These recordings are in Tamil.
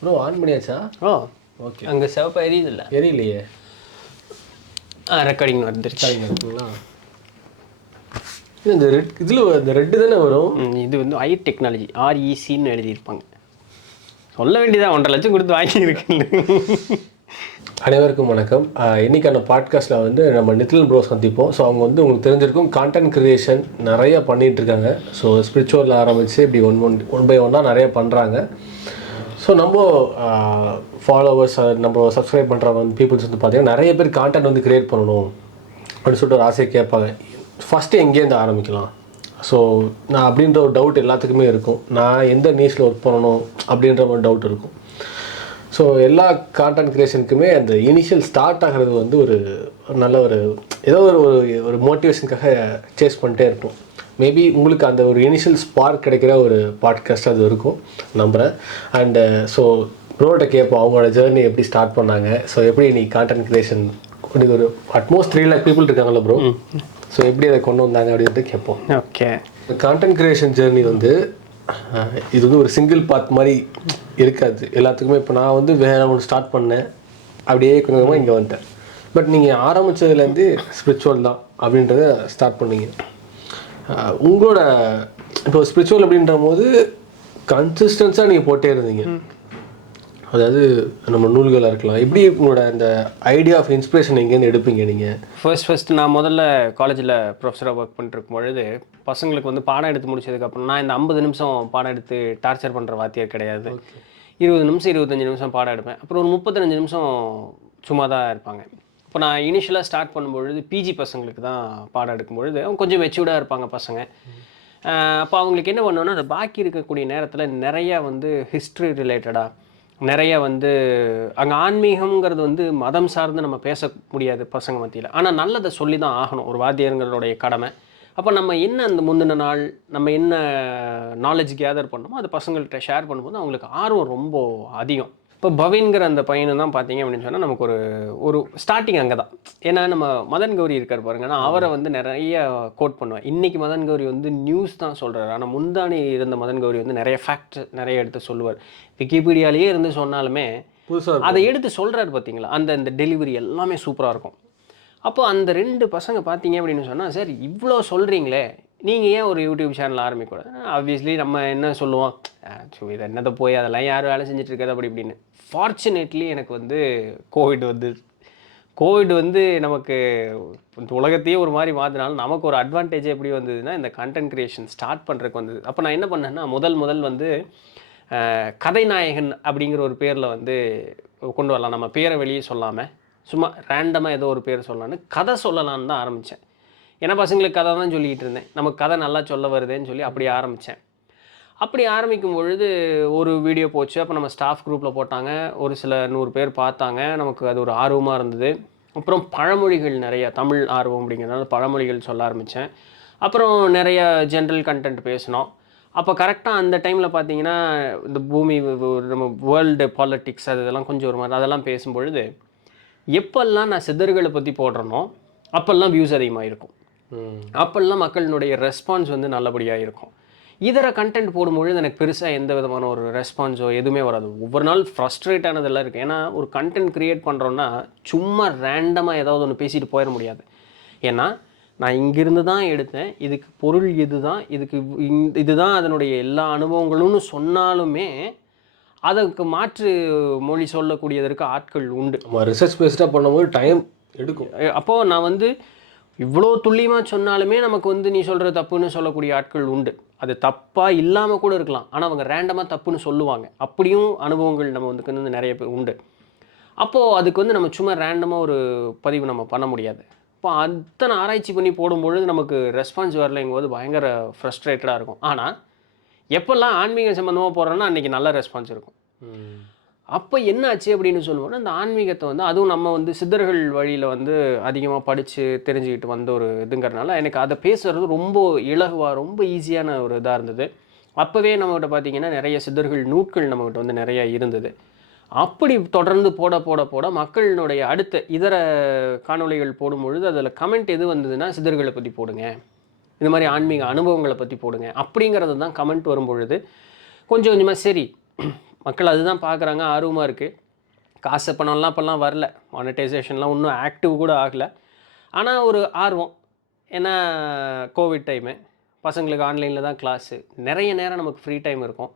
ப்ரோ ஆன் பண்ணியாச்சா? Oh okay. அங்கே சிவப்பு எரியுது இல்லை? எரியலையே. ரெக்கார்டிங் வந்துருச்சு. இருக்குங்களா? இந்த ரெட் இதில் இந்த ரெட்டு தானே வரும். இது வந்து ஐ டெக்னாலஜி RECன்னு எழுதியிருப்பாங்க. சொல்ல வேண்டியதான், 1.5 லட்சம் கொடுத்து வாங்கியிருக்குன்னு. அனைவருக்கும் வணக்கம். இன்றைக்கான பாட்காஸ்ட்டில் வந்து நம்ம நித்திலன் ப்ரோ சந்திப்போம். ஸோ அவங்க வந்து உங்களுக்கு தெரிஞ்சிருக்கும் கான்டென்ட் க்ரியேஷன் நிறையா பண்ணிகிட்ருக்காங்க. ஸோ ஸ்பிரிச்சுவலில் ஆரம்பித்து இப்படி ஒன் பை ஒன்னாக நிறையா பண்ணுறாங்க. ஸோ நம்ம ஃபாலோவர்ஸ் நம்ம சப்ஸ்கிரைப் பண்ணுற வந்து பீப்புள்ஸ் வந்து பார்த்திங்கன்னா நிறைய பேர் கான்டென்ட் வந்து க்ரியேட் பண்ணணும் அப்படின்னு சொல்லிட்டு ஒரு ஆசையை கேட்பாங்க. ஃபஸ்ட்டு எங்கேருந்து ஆரம்பிக்கலாம்? ஸோ நான் அப்படின்ற ஒரு டவுட் எல்லாத்துக்குமே இருக்கும். நான் எந்த நீஷில் ஒர்க் பண்ணணும் அப்படின்ற ஒரு டவுட் இருக்கும். ஸோ எல்லா கான்டென்ட் க்ரியேஷனுக்குமே அந்த இனிஷியல் ஸ்டார்ட் ஆகிறது வந்து ஒரு நல்ல ஏதோ ஒரு மோட்டிவேஷனுக்காக சேஸ் பண்ணிட்டே இருப்போம். மேபி உங்களுக்கு அந்த ஒரு இனிஷியல் ஸ்பார்க் கிடைக்கிற ஒரு பாட்காஸ்ட் அது இருக்கும் நம்புகிறேன். அண்டு ஸோ ப்ரோட்ட கேட்போம் அவங்களோட ஜேர்னி எப்படி ஸ்டார்ட் பண்ணாங்க. ஸோ எப்படி நீ கான்டென்ட் க்ரியேஷன் ஒரு அட்மோஸ்ட் 3 lakh பீப்புள் இருக்காங்களா ப்ரோ? ஸோ எப்படி அதை கொண்டு வந்தாங்க அப்படின்ட்டு கேட்போம். ஓகே. கான்டென்ட் க்ரியேஷன் ஜேர்னி வந்து இது வந்து ஒரு சிங்கிள் பாத் மாதிரி இருக்காது எல்லாத்துக்குமே. இப்போ நான் வந்து வேறு ஒன்று ஸ்டார்ட் பண்ணேன், அப்படியே கொஞ்சம் கொஞ்சமாக இங்கே வந்துட்டேன். பட் நீங்கள் ஆரம்பித்ததுலேருந்து ஸ்பிரிச்சுவல் தான் அப்படின்றத ஸ்டார்ட் பண்ணீங்க. உங்களோட இப்போ ஸ்பிரிச்சுவல் அப்படின்ற போது கன்சிஸ்டன்ஸாக நீங்கள் போட்டே இருந்தீங்க. அதாவது நம்ம நூல்களாக இருக்கலாம். எப்படி உங்களோட அந்த ஐடியா ஆஃப் இன்ஸ்பிரேஷன் எங்கேருந்து எடுப்பீங்க நீங்கள்? ஃபர்ஸ்ட் நான் முதல்ல காலேஜில் ப்ரொஃபஸராக ஒர்க் பண்ணிருக்கும் பொழுது பசங்களுக்கு வந்து பாடம் எடுத்து முடிச்சதுக்கப்புறம் நான் இந்த 50 நிமிஷம் பாடம் எடுத்து டார்ச்சர் பண்ணுற வாத்தியார் கிடையாது. 20 நிமிஷம் 25 நிமிஷம் பாடம் எடுப்பேன். அப்புறம் ஒரு 35 நிமிஷம் சும்மா தான் இருப்பாங்க. இப்போ நான் இனிஷியலாக ஸ்டார்ட் பண்ணும்பொழுது பிஜி பசங்களுக்கு தான் பாடம் எடுக்கும்பொழுது அவங்க கொஞ்சம் மெச்சூர்டாக இருப்பாங்க பசங்க. அப்போ அவங்களுக்கு என்ன பண்ணுவோன்னா அந்த பாக்கி இருக்கக்கூடிய நேரத்தில் நிறையா வந்து ஹிஸ்ட்ரி ரிலேட்டடாக நிறைய வந்து அங்கே ஆன்மீகம்ங்கிறது வந்து மதம் சார்ந்து நம்ம பேச முடியாது பசங்க மத்தியில். ஆனால் நல்லதை சொல்லி தான் ஆகணும், ஒரு வாத்தியாருங்களுடைய கடமை. அப்போ நம்ம என்ன அந்த முந்தின நாள் நம்ம என்ன நாலேஜ் கேதர் பண்ணோமோ அது பசங்கள்கிட்ட ஷேர் பண்ணும்போது அவங்களுக்கு ஆர்வம் ரொம்ப அதிகம். இப்போ பவின்கிற அந்த பையனை தான் பார்த்தீங்க அப்படின்னு சொன்னால் நமக்கு ஒரு ஸ்டார்டிங் அங்கே தான். ஏன்னா நம்ம மதன் கௌரி இருக்கார் பாருங்க, நான் அவரை வந்து நிறைய கோட் பண்ணுவேன். இன்றைக்கி மதன் கௌரி வந்து நியூஸ் தான் சொல்கிறார், ஆனால் முந்தானி இருந்த மதன் கௌரி வந்து நிறைய ஃபேக்ட் நிறைய எடுத்து சொல்லுவார். விக்கிபீடியாலேயே இருந்து சொன்னாலுமே புதுசாக அதை எடுத்து சொல்கிறாரு பார்த்தீங்களா, அந்த டெலிவரி எல்லாமே சூப்பராக இருக்கும். அப்போது அந்த 2 பசங்க பார்த்தீங்க அப்படின்னு சொன்னால், சார் இவ்வளோ சொல்கிறீங்களே நீங்கள் ஏன் ஒரு யூடியூப் சேனல் ஆரம்பிக்கூடாது? ஆப்வியஸ்லி நம்ம என்ன சொல்லுவோம், இதை என்னதை போய் அதெல்லாம் யார் வேலை செஞ்சிட்ருக்காது அப்படி இப்படின்னு. ஃபார்ச்சுனேட்லி எனக்கு வந்து கோவிட் வந்து நமக்கு உலகத்தையே ஒரு மாதிரி மாற்றினாலும் நமக்கு ஒரு அட்வான்டேஜ் எப்படி வந்ததுன்னா இந்த கண்டென்ட் க்ரியேஷன் ஸ்டார்ட் பண்ணுறதுக்கு வந்தது. அப்போ நான் என்ன பண்ணேன்னா முதல் வந்து கதைநாயகன் அப்படிங்கிற ஒரு பேரில் வந்து கொண்டு வரலாம், நம்ம பேரை வெளியே சொல்லாமல் சும்மா ரேண்டமாக ஏதோ ஒரு பேர் சொல்லலான்னு கதை சொல்லலான்னு தான் ஆரம்பித்தேன். ஏன்னா பசங்களுக்கு கதை தான் சொல்லிக்கிட்டு இருந்தேன், நமக்கு கதை நல்லா சொல்ல வருதுன்னு சொல்லி அப்படி ஆரம்பித்தேன். அப்படி ஆரம்பிக்கும் பொழுது ஒரு வீடியோ போச்சு. அப்போ நம்ம ஸ்டாஃப் குரூப்பில் போட்டாங்க, ஒரு சில 100 பேர் பார்த்தாங்க. நமக்கு அது ஒரு ஆர்வமாக இருந்தது. அப்புறம் பழமொழிகள் நிறையா, தமிழ் ஆர்வம் அப்படிங்கிறதுனால பழமொழிகள் சொல்ல ஆரம்பித்தேன். அப்புறம் நிறைய ஜென்ரல் கண்டென்ட் பேசினோம். அப்போ கரெக்டாக அந்த டைமில் பார்த்தீங்கன்னா இந்த பூமி நம்ம வேர்ல்டு பாலிட்டிக்ஸ் அதெல்லாம் கொஞ்சம் ஒரு மாதிரி அதெல்லாம் பேசும்பொழுது எப்பெல்லாம் நான் சித்தர்களை பற்றி போடுறேனோ அப்போல்லாம் வியூஸ் அதிகமாக இருக்கும், அப்போல்லாம் மக்களினுடைய ரெஸ்பான்ஸ் வந்து நல்லபடியாக இருக்கும். இதர கண்டென்ட் போடும்பொழுது எனக்கு பெருசாக எந்த விதமான ஒரு ரெஸ்பான்ஸோ எதுவுமே வராது. ஒவ்வொரு நாள் ஃப்ரஸ்ட்ரேட் ஆனதெல்லாம் இருக்குது. ஏன்னா ஒரு கண்டென்ட் க்ரியேட் பண்ணுறோன்னா சும்மா ரேண்டமாக ஏதாவது ஒன்று பேசிட்டு போயிட முடியாது. ஏன்னா நான் இங்கிருந்து தான் எடுத்தேன், இதுக்கு பொருள் இதுதான், இதுதான் அதனுடைய எல்லா அனுபவங்களும்னு சொன்னாலுமே அதுக்கு மாற்று மொழி சொல்லக்கூடியதற்கு ஆட்கள் உண்டு. ரிசர்ச் பேஸ்டாக பண்ணும்போது டைம் எடுக்கும். அப்போது நான் வந்து இவ்வளோ துல்லியமாக சொன்னாலுமே நமக்கு வந்து நீ சொல்கிற தப்புன்னு சொல்லக்கூடிய ஆட்கள் உண்டு. அது தப்பாக இல்லாமல் கூட இருக்கலாம், ஆனால் அவங்க ரேண்டமாக தப்புன்னு சொல்லுவாங்க. அப்படியும் அனுபவங்கள் நம்ம வந்து நிறைய பேர் உண்டு. அப்போது அதுக்கு வந்து நம்ம சும்மா ரேண்டமாக ஒரு பதிவு நம்ம பண்ண முடியாது. இப்போ அத்தனை ஆராய்ச்சி பண்ணி போடும்பொழுது நமக்கு ரெஸ்பான்ஸ் வரலைங்கும்போது பயங்கர ஃப்ரஸ்ட்ரேட்டடாக இருக்கும். ஆனால் எப்போல்லாம் ஆன்மீக சம்மந்தமாக போடுறோன்னா அன்றைக்கி நல்ல ரெஸ்பான்ஸ் இருக்கும். அப்போ என்ன ஆச்சு அப்படின்னு சொல்லுவோம்னா அந்த ஆன்மீகத்தை வந்து அதுவும் நம்ம வந்து சித்தர்கள் வழியில் வந்து அதிகமாக படித்து தெரிஞ்சுக்கிட்டு வந்த ஒரு இதுங்கிறதுனால எனக்கு அதை பேசுகிறது ரொம்ப இலகுவாக ரொம்ப ஈஸியான ஒரு இதாக இருந்தது. அப்போவே நம்மகிட்ட பார்த்திங்கன்னா நிறைய சித்தர்கள் நூட்கள் நம்மகிட்ட வந்து நிறைய இருந்தது. அப்படி தொடர்ந்து போட போட போட மக்களினுடைய அடுத்த இதர காணொளிகள் போடும்பொழுது அதில் கமெண்ட் எது வந்ததுன்னா சித்தர்களை பற்றி போடுங்க, இந்த மாதிரி ஆன்மீக அனுபவங்களை பற்றி போடுங்க அப்படிங்கிறது தான் கமெண்ட் வரும்பொழுது கொஞ்சம் கொஞ்சமாக சரி மக்கள் அதுதான் பார்க்குறாங்க, ஆர்வமாக இருக்குது. காசு பணம்லாம் இப்போல்லாம் வரல, மானிட்டைசேஷன்லாம் இன்னும் ஆக்டிவ் கூட ஆகலை. ஆனால் ஒரு ஆர்வம். ஏன்னா கோவிட் டைமு, பசங்களுக்கு ஆன்லைனில் தான் கிளாஸு, நிறைய நேரம் நமக்கு ஃப்ரீ டைம் இருக்கும்.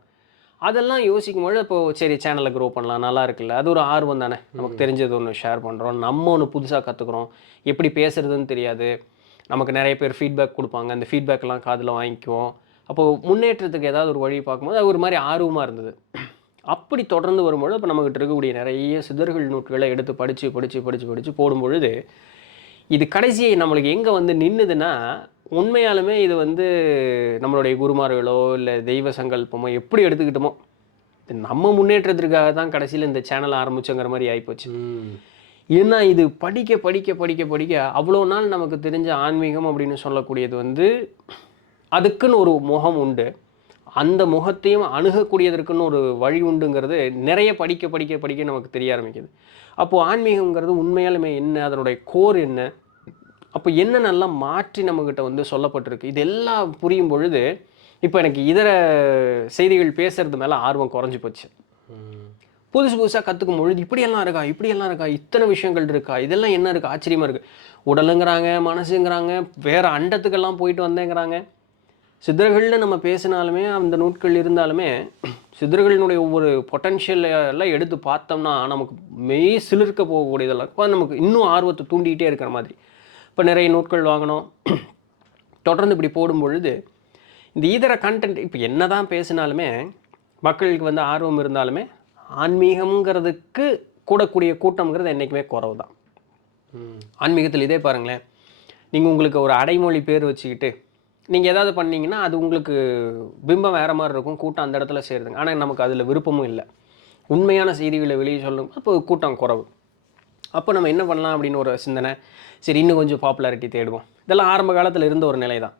அதெல்லாம் யோசிக்கும்பொழுது இப்போது சரி சேனலை க்ரோ பண்ணலாம், நல்லா இருக்குல்ல, அது ஒரு ஆர்வம் தானே. நமக்கு தெரிஞ்சது ஒன்று ஷேர் பண்ணுறோம், நம்ம ஒன்று புதுசாக கற்றுக்குறோம், எப்படி பேசுகிறதுன்னு தெரியாது. நமக்கு நிறைய பேர் ஃபீட்பேக் கொடுப்பாங்க, அந்த ஃபீட்பேக்கெல்லாம் காதில் வாங்கிக்குவோம். அப்போது முன்னேற்றத்துக்கு ஏதாவது ஒரு வழி பார்க்கும்போது அது ஒரு மாதிரி ஆர்வமாக இருந்தது. அப்படி தொடர்ந்து வரும்பொழுது இப்போ நம்மகிட்ட இருக்கக்கூடிய நிறைய சிதறுகள் நோட்களை எடுத்து படித்து போடும்பொழுது இது கடைசியை நம்மளுக்கு எங்கே வந்து நின்றுதுன்னா, உண்மையாலுமே இது வந்து நம்மளுடைய குருமார்களோ இல்லை தெய்வ சங்கல்பமோ எப்படி எடுத்துக்கிட்டோமோ, நம்ம முன்னேற்றத்திற்காக தான் கடைசியில் இந்த சேனல் ஆரம்பிச்சோங்கிற மாதிரி ஆகிப்போச்சு. ஏன்னா இது படிக்க அவ்வளோ நாள் நமக்கு தெரிஞ்ச ஆன்மீகம் அப்படின்னு சொல்லக்கூடியது வந்து அதுக்குன்னு ஒரு முகம் உண்டு. அந்த முகத்தையும் அணுகக்கூடியதற்குன்னு ஒரு வழி உண்டுங்கிறது நிறைய படிக்க நமக்கு தெரிய ஆரம்பிக்குது. அப்போது ஆன்மீகங்கிறது உண்மையாலுமே என்ன, அதனுடைய கோர் என்ன, அப்போ என்னென்னலாம் மாற்றி நம்மக்கிட்ட வந்து சொல்லப்பட்டிருக்கு, இதெல்லாம் புரியும் பொழுது இப்போ எனக்கு இதர செய்திகள் பேசுகிறது மேலே ஆர்வம் குறைஞ்சி போச்சு. புதுசாக கற்றுக்கும் பொழுது இப்படியெல்லாம் இருக்கா, இத்தனை விஷயங்கள் இருக்கா, இதெல்லாம் என்ன இருக்குது, ஆச்சரியமாக இருக்குது. உடலுங்கிறாங்க, மனசுங்கிறாங்க, வேறு அண்டத்துக்கெல்லாம் போயிட்டு வந்தேங்கிறாங்க. சித்தர்கள்னு நம்ம பேசினாலுமே, அந்த நூட்கள் இருந்தாலுமே, சித்தர்களினுடைய ஒவ்வொரு பொட்டன்ஷியல் எல்லாம் எடுத்து பார்த்தோம்னா நமக்கு மெய் சிலிர்க்க போகக்கூடியதெல்லாம் இப்போ நமக்கு இன்னும் ஆர்வத்தை தூண்டிகிட்டே இருக்கிற மாதிரி. இப்போ நிறைய நூட்கள் வாங்கினோம், தொடர்ந்து இப்படி போடும் பொழுது இந்த இதர கண்டென்ட் இப்போ என்ன தான் பேசினாலுமே மக்களுக்கு வந்து ஆர்வம் இருந்தாலுமே ஆன்மீகம்ங்கிறதுக்கு கூடக்கூடிய கூட்டம்ங்கிறது என்றைக்குமே குறவு தான். ஆன்மீகத்தில் இதே பாருங்களேன், நீங்கள் உங்களுக்கு ஒரு அடைமொழி பேர் வச்சுக்கிட்டு நீங்கள் ஏதாவது பண்ணிங்கன்னா அது உங்களுக்கு பிம்பம் வேறு மாதிரி இருக்கும், கூட்டம் அந்த இடத்துல சேருதுங்க. ஆனால் நமக்கு அதில் விருப்பமும் இல்லை. உண்மையான செய்திகளை வெளியே சொல்லணும், அப்போ கூட்டம் குறவு. அப்போ நம்ம என்ன பண்ணலாம் அப்படின்னு ஒரு சிந்தனை, சரி இன்னும் கொஞ்சம் பாப்புலாரிட்டி தேடுவோம். இதெல்லாம் ஆரம்ப காலத்தில் இருந்த ஒரு நிலை தான்.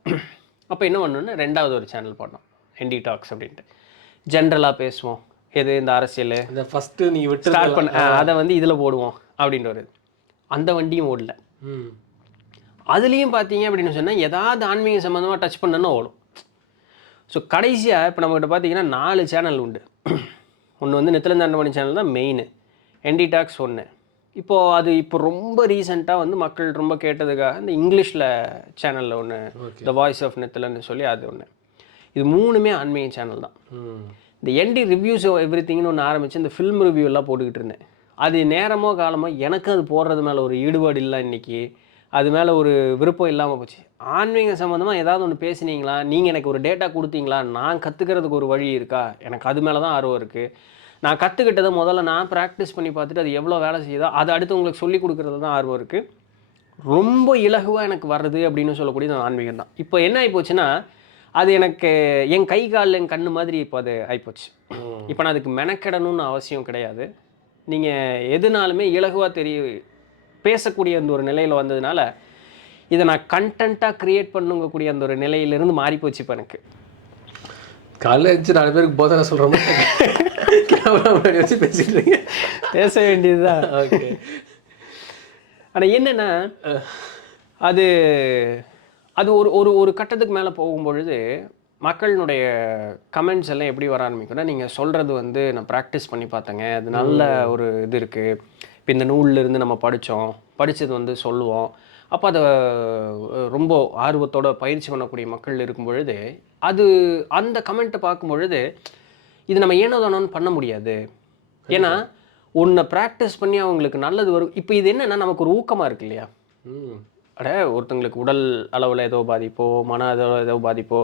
அப்போ என்ன பண்ணணும்னா ரெண்டாவது ஒரு சேனல் பண்ணோம், என்டி டாக்ஸ் அப்படின்ட்டு. ஜென்ரலாக பேசுவோம், எது இந்த அரசியல் இந்த ஃபஸ்ட்டு நீங்கள் விட்டு ஸ்டார்ட் பண்ண அதை வந்து இதில் போடுவோம் அப்படின்ற ஒரு அந்த வண்டியும் ஓடல. அதுலேயும் பார்த்தீங்க அப்படின்னு சொன்னால் ஏதாவது ஆன்மீக சம்மந்தமாக டச் பண்ணணும்னா ஓடும். ஸோ கடைசியாக இப்போ நம்மகிட்ட பார்த்தீங்கன்னா 4 சேனல் உண்டு. ஒன்று வந்து நித்திலந்தாண்டமணி சேனல் தான் மெயின், என்டி டாக்ஸ் ஒன்று. இப்போது அது இப்போ ரொம்ப ரீசெண்டாக வந்து மக்கள் ரொம்ப கேட்டதுக்காக இந்த இங்கிலீஷில் சேனலில் ஒன்று, த வாய்ஸ் ஆஃப் நித்திலன்னு சொல்லி அது ஒன்று. இது 3மே ஆன்மீக சேனல் தான். இந்த என்டி ரிவ்யூஸ் எவ்ரி திங்னு ஒன்று ஆரம்பித்து இந்த ஃபில்ம் ரிவ்யூ எல்லாம் போட்டுக்கிட்டு இருந்தேன். அது நேரமோ காலமோ எனக்கு அது போடுறது மேலே ஒரு ஈடுபாடு இல்லை, இன்றைக்கி அது மேலே ஒரு விருப்பம் இல்லாமல் போச்சு. ஆன்மீக சம்மந்தமாக ஏதாவது ஒன்று பேசுனீங்களா, நீங்கள் எனக்கு ஒரு டேட்டா கொடுத்தீங்களா, நான் கற்றுக்கிறதுக்கு ஒரு வழி இருக்கா, எனக்கு அது மேலே தான் ஆர்வம் இருக்குது. நான் கற்றுக்கிட்டதை முதல்ல நான் ப்ராக்டிஸ் பண்ணி பார்த்துட்டு அது எவ்வளோ வேலை செய்யுதோ அது அடுத்து உங்களுக்கு சொல்லிக் கொடுக்குறது தான் ஆர்வம் இருக்குது. ரொம்ப இலகுவாக எனக்கு வர்றது அப்படின்னு சொல்லக்கூடிய அந்த ஆன்மீகம் தான். இப்போ என்ன ஆகிப்போச்சுன்னா அது எனக்கு என் கை கால் என் கண்ணு மாதிரி இப்போ அது ஆகிப்போச்சு. இப்போ நான் அதுக்கு மெனக்கெடணும்னு அவசியம் கிடையாது. நீங்கள் எதுனாலுமே இலகுவாக பேசக்கூடிய அந்த ஒரு நிலையில் வந்ததுனால இதை நான் கண்டென்ட்டாக க்ரியேட் பண்ணுங்கக்கூடிய அந்த ஒரு நிலையிலிருந்து மாறிப்போச்சு. இப்போ எனக்கு காலையில் இருந்துச்சு 4 பேருக்கு போதனை சொல்கிற மாதிரி கேமரா முன்னாடி வச்சு பேசிட்டுருங்க, பேச வேண்டியது தான். ஓகே. ஆனால் என்னென்னா அது அது ஒரு ஒரு ஒரு கட்டத்துக்கு மேலே போகும்பொழுது மக்களினுடைய கமெண்ட்ஸ் எல்லாம் எப்படி வர ஆரம்பிக்கும்னா, நீங்கள் சொல்கிறது வந்து நான் ப்ராக்டிஸ் பண்ணி பார்த்தேங்க, அது நல்ல ஒரு இது இருக்குது, இப்போ இந்த நூல்லேருந்து நம்ம படித்தது வந்து சொல்லுவோம், அப்போ அதை ரொம்ப ஆர்வத்தோட பயிற்சி பண்ணக்கூடிய மக்கள் இருக்கும் பொழுது அது அந்த கமெண்ட்டை பார்க்கும் பொழுது இது நம்ம ஏனோ தானோன்னு பண்ண முடியாது. ஏன்னா ஒன்றை ப்ராக்டிஸ் பண்ணி அவங்களுக்கு நல்லது வரும். இப்போ இது என்னென்னா நமக்கு ஒரு ஊக்கமாக இருக்கு இல்லையா, ஒருத்தங்களுக்கு உடல் அளவில் ஏதோ பாதிப்போ, மன அளவில் ஏதோ பாதிப்போ,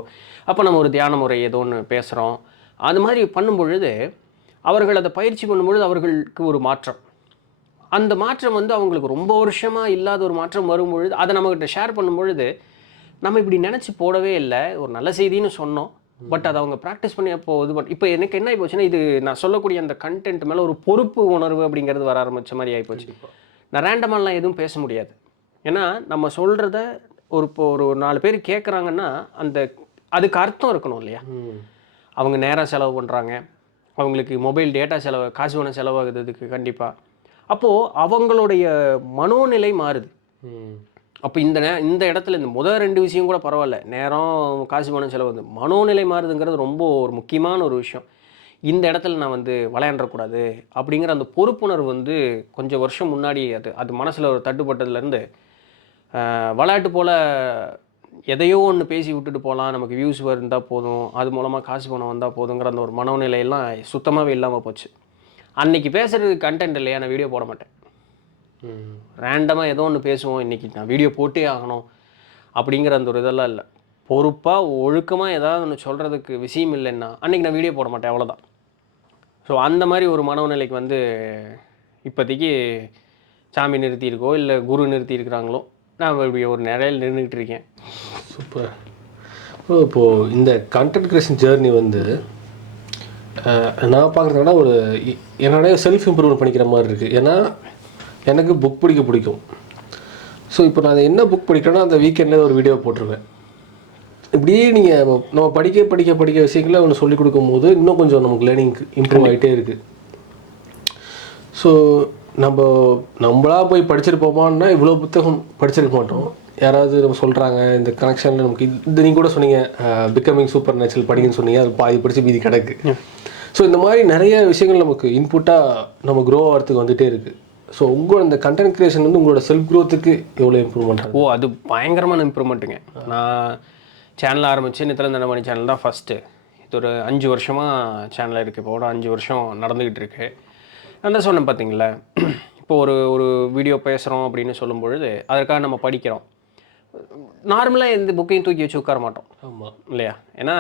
அப்போ நம்ம ஒரு தியான முறை ஏதோ ஒன்று பேசுகிறோம், அது மாதிரி பண்ணும் பொழுது அவர்கள் அதை பயிற்சி பண்ணும்பொழுது அவர்களுக்கு ஒரு மாற்றம், அந்த மாற்றம் வந்து அவங்களுக்கு ரொம்ப வருஷமாக இல்லாத ஒரு மாற்றம் வரும்பொழுது அதை நம்மகிட்ட ஷேர் பண்ணும்பொழுது நம்ம இப்படி நினச்சி போடவே இல்லை, ஒரு நல்ல செய்தின்னு சொன்னோம், பட் அதை அவங்க ப்ராக்டிஸ் பண்ணி அப்போ இது இப்போ எனக்கு என்ன ஆகிப்போச்சுன்னா இது நான் சொல்லக்கூடிய அந்த கண்டென்ட் மேலே ஒரு பொறுப்பு உணர்வு அப்படிங்கிறது வர ஆரம்பித்த மாதிரி ஆகிப்போச்சு. நான் ரேண்டமாலாம் எதுவும் பேச முடியாது. ஏன்னா நம்ம சொல்கிறத இப்போ ஒரு 4 பேர் கேட்குறாங்கன்னா அதுக்கு அர்த்தம் இருக்கணும் இல்லையா. அவங்க நேரம் செலவு பண்ணுறாங்க, அவங்களுக்கு மொபைல் டேட்டா காசு பணம் செலவாகுது அதுக்கு கண்டிப்பாக. அப்போது அவங்களுடைய மனோநிலை மாறுது. அப்போ இந்த இடத்துல இந்த முதல் 2 விஷயம் கூட பரவாயில்ல, நேரம் காசு பணம் செலவு, மனோநிலை மாறுதுங்கிறது ரொம்ப ஒரு முக்கியமான ஒரு விஷயம். இந்த இடத்துல நான் வந்து விளையாண்டக்கூடாது அப்படிங்கிற அந்த பொறுப்புணர்வு வந்து கொஞ்சம் வருஷம் முன்னாடி அது மனசில் ஒரு தட்டுப்பட்டதுலேருந்து விளையாட்டு போல் எதையோ ஒன்று பேசி விட்டுட்டு போகலாம், நமக்கு வியூஸ் இருந்தால் போதும், அது மூலமாக காசு பணம் வந்தால் போதுங்கிற அந்த ஒரு மனநிலையெல்லாம் சுத்தமாகவே இல்லாமல் போச்சு. அன்றைக்கி பேசுகிறது கண்டென்ட் இல்லையா, நான் வீடியோ போட மாட்டேன். ரேண்டமாக ஏதோ ஒன்று பேசுவோம், இன்றைக்கி நான் வீடியோ போட்டே ஆகணும் அப்படிங்கிற அந்த ஒரு இதெல்லாம் இல்லை. பொறுப்பாக ஒழுக்கமாக ஏதாவது ஒன்று சொல்கிறதுக்கு விஷயம் இல்லைன்னா அன்றைக்கி நான் வீடியோ போட மாட்டேன், அவ்வளோதான். ஸோ அந்த மாதிரி ஒரு மனநிலைக்கு வந்து இப்போதைக்கு சாமி நிறுத்தியிருக்கோ இல்லை குரு நிறுத்தி இருக்கிறாங்களோ, நான் இப்படி ஒரு நிலையில் நின்றுக்கிட்டு இருக்கேன். சூப்பர். இப்போது இந்த கண்டென்ட் கிரியேஷன் ஜேர்னி வந்து நான் பார்க்குறதுனா ஒரு என்னோடய செல்ஃப் இம்ப்ரூவ்மெண்ட் பண்ணிக்கிற மாதிரி இருக்குது. ஏன்னா எனக்கு புக் படிக்க பிடிக்கும். ஸோ இப்போ நான் என்ன புக் படிக்கிறேன்னா அந்த வீக்கெண்டில் ஒரு வீடியோ போட்டிருவேன். இப்படியே நீங்கள் நம்ம படிக்க விஷயங்களை ஒன்று சொல்லிக் கொடுக்கும்போது இன்னும் கொஞ்சம் நமக்கு லேர்னிங் இம்ப்ரூவ் ஆகிட்டே இருக்குது. ஸோ நம்மளாக போய் படிச்சிருப்போமான்னா இவ்வளோ புத்தகம் படிச்சிருக்க மாட்டோம். யாராவது நம்ம சொல்கிறாங்க இந்த கனெக்ஷனில் நமக்கு இது நீங்கள் கூட சொன்னீங்க பிகமிங் சூப்பர் நேச்சுரல் படிங்கன்னு சொன்னீங்க, அது பாதி படித்து மீதி கிடக்கு. ஸோ இந்த மாதிரி நிறைய விஷயங்கள் நமக்கு இன்புட்டாக நம்ம க்ரோ ஆகிறதுக்கு வந்துகிட்டே இருக்குது. ஸோ உங்களோட இந்த கண்டென்ட் கிரியேஷன் வந்து உங்களோட செல்ஃப் க்ரோத்துக்கு எவ்வளோ இம்ப்ரூவ்மெண்ட் ஆகும்? அது பயங்கரமான இம்ப்ரூவ்மெண்ட்டுங்க. நான் சேனல் ஆரம்பித்து நித்திலன் தண்டபாணி சேனல் தான் ஃபஸ்ட்டு. இது ஒரு 5 வருஷமாக சேனல் இருக்குது. இப்போ ஒரு 5 வருஷம் நடந்துக்கிட்டு இருக்கு. நான் தான் சொன்னேன் பார்த்தீங்களா, இப்போ ஒரு வீடியோ பேசுகிறோம் அப்படின்னு சொல்லும்பொழுது அதற்காக நம்ம படிக்கிறோம். நார்மலாக எந்த புக்கையும் தூக்கி வச்சு உட்கார மாட்டோம். ஆமாம் இல்லையா? ஏன்னா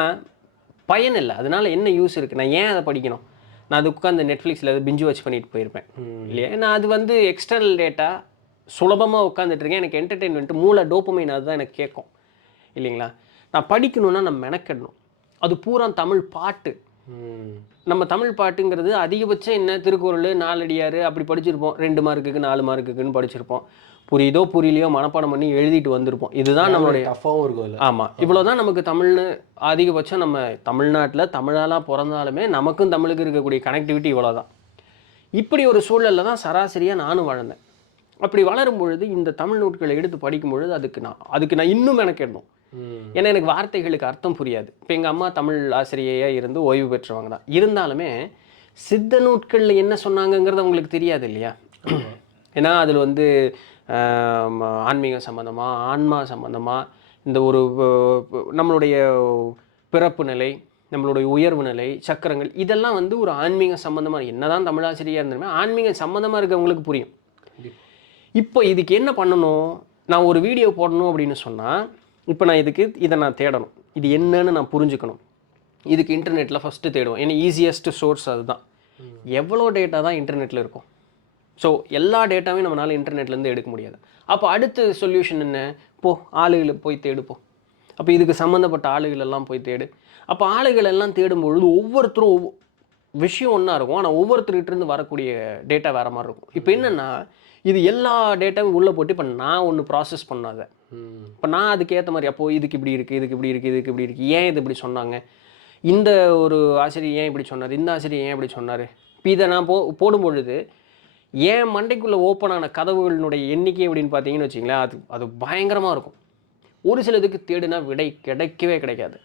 பயன் இல்லை, அதனால் என்ன யூஸ் இருக்குது, நான் ஏன் அதை படிக்கணும்? நான் அது உட்காந்து நெட்ஃப்ளிக்ஸில் அது பிஞ்சு வச்சு பண்ணிட்டு போயிருப்பேன் இல்லையா? ஏன்னா அது வந்து எக்ஸ்டர்னல் டேட்டா சுலபமாக உட்காந்துட்டு இருக்கேன், எனக்கு என்டர்டெயின்மெண்ட்டு மூளை டோப்பமைன் அதுதான் எனக்கு கேட்கும் இல்லைங்களா? நான் படிக்கணுன்னா நம்ம மெனக்கெடணும். அது பூரா தமிழ் பாட்டு. நம்ம தமிழ் பாட்டுங்கிறது அதிகபட்சம் என்ன, திருக்குறள் 4 அடியார் அப்படி படிச்சிருப்போம். 2 மார்க்குக்கு 4 மார்க்குக்குன்னு படிச்சிருப்போம். புரியுதோ புரியலையோ மனப்பாடம் பண்ணி எழுதிட்டு வந்திருப்போம். இதுதான் நம்மளுடைய டஃபாகவும் இருக்கும். ஆமாம், இவ்வளோதான் நமக்கு தமிழ்னு அதிகபட்சம். நம்ம தமிழ்நாட்டில் தமிழாலாம் பிறந்தாலுமே நமக்கும் தமிழுக்கு இருக்கக்கூடிய கனெக்டிவிட்டி இவ்வளோதான். இப்படி ஒரு சூழலில் தான் சராசரியாக நானும் வளர்ந்தேன். அப்படி வளரும் பொழுது இந்த தமிழ் நோட்களை எடுத்து படிக்கும் பொழுது அதுக்கு நான் இன்னும் மெனக்கெடணும். ஏன்னா எனக்கு வார்த்தைகளுக்கு அர்த்தம் புரியாது. இப்போ எங்கள் அம்மா தமிழ் ஆசிரியையாக இருந்து ஓய்வு பெற்றவங்க தான். இருந்தாலுமே சித்த நூட்களில் என்ன சொன்னாங்கங்கிறது அவங்களுக்கு தெரியாது இல்லையா? ஏன்னா அதில் வந்து ஆன்மீகம் சம்மந்தமாக, ஆன்மா சம்மந்தமாக, இந்த ஒரு நம்மளுடைய பிறப்பு நிலை, நம்மளுடைய உயர்வு நிலை, சக்கரங்கள், இதெல்லாம் வந்து ஒரு ஆன்மீகம் சம்மந்தமாக, என்ன தான் தமிழாசிரியராக இருந்தாலுமே ஆன்மீகம் சம்மந்தமாக இருக்கவங்களுக்கு புரியும். இப்போ இதுக்கு என்ன பண்ணணும், நான் ஒரு வீடியோ போடணும் அப்படின்னு சொன்னால், இப்போ நான் இதை நான் தேடணும், இது என்னன்னு நான் புரிஞ்சுக்கணும். இதுக்கு இன்டர்நெட்டில் ஃபஸ்ட்டு தேடுவோம். ஏன்னா ஈஸியஸ்ட் சோர்ஸ் அதுதான். எவ்வளோ டேட்டா தான் இன்டர்நெட்டில் இருக்கும். ஸோ எல்லா டேட்டாவையும் நம்மளால் இன்டர்நெட்லேருந்து எடுக்க முடியாது. அப்போ அடுத்த சொல்யூஷன் என்ன, ஆளுகளை போய் தேடுப்போம். அப்போ இதுக்கு சம்மந்தப்பட்ட ஆளுகளெல்லாம் போய் தேடு. அப்போ ஆளுகள் எல்லாம் தேடும்பொழுது ஒவ்வொருத்தரும் விஷயம் ஒன்றா இருக்கும், ஆனால் ஒவ்வொருத்தருக்கிட்டேருந்து வரக்கூடிய டேட்டா வேறு மாதிரி இருக்கும். இப்போ என்னென்னா, இது எல்லா டேட்டாவும் உள்ளே போட்டு இப்போ நான் ஒன்று ப்ராசஸ் பண்ணாத, இப்போ நான் அதுக்கேற்ற மாதிரி அப்போது இதுக்கு இப்படி இருக்குது, இதுக்கு இப்படி இருக்குது, இதுக்கு இப்படி இருக்குது, ஏன் இது இப்படி சொன்னாங்க, இந்த ஒரு ஆசிரியர் ஏன் இப்படி சொன்னார், இந்த ஆசிரியர் ஏன் இப்படி சொன்னார். இப்போ இதை நான் போடும் பொழுது ஏன் மண்டைக்குள்ளே ஓப்பன் ஆன கதவுகளினுடைய எண்ணிக்கை அப்படின்னு பார்த்தீங்கன்னு வச்சிங்களேன், அது பயங்கரமாக இருக்கும். ஒரு சிலதுக்கு தேடுனா விடை கிடைக்கவே கிடைக்காது.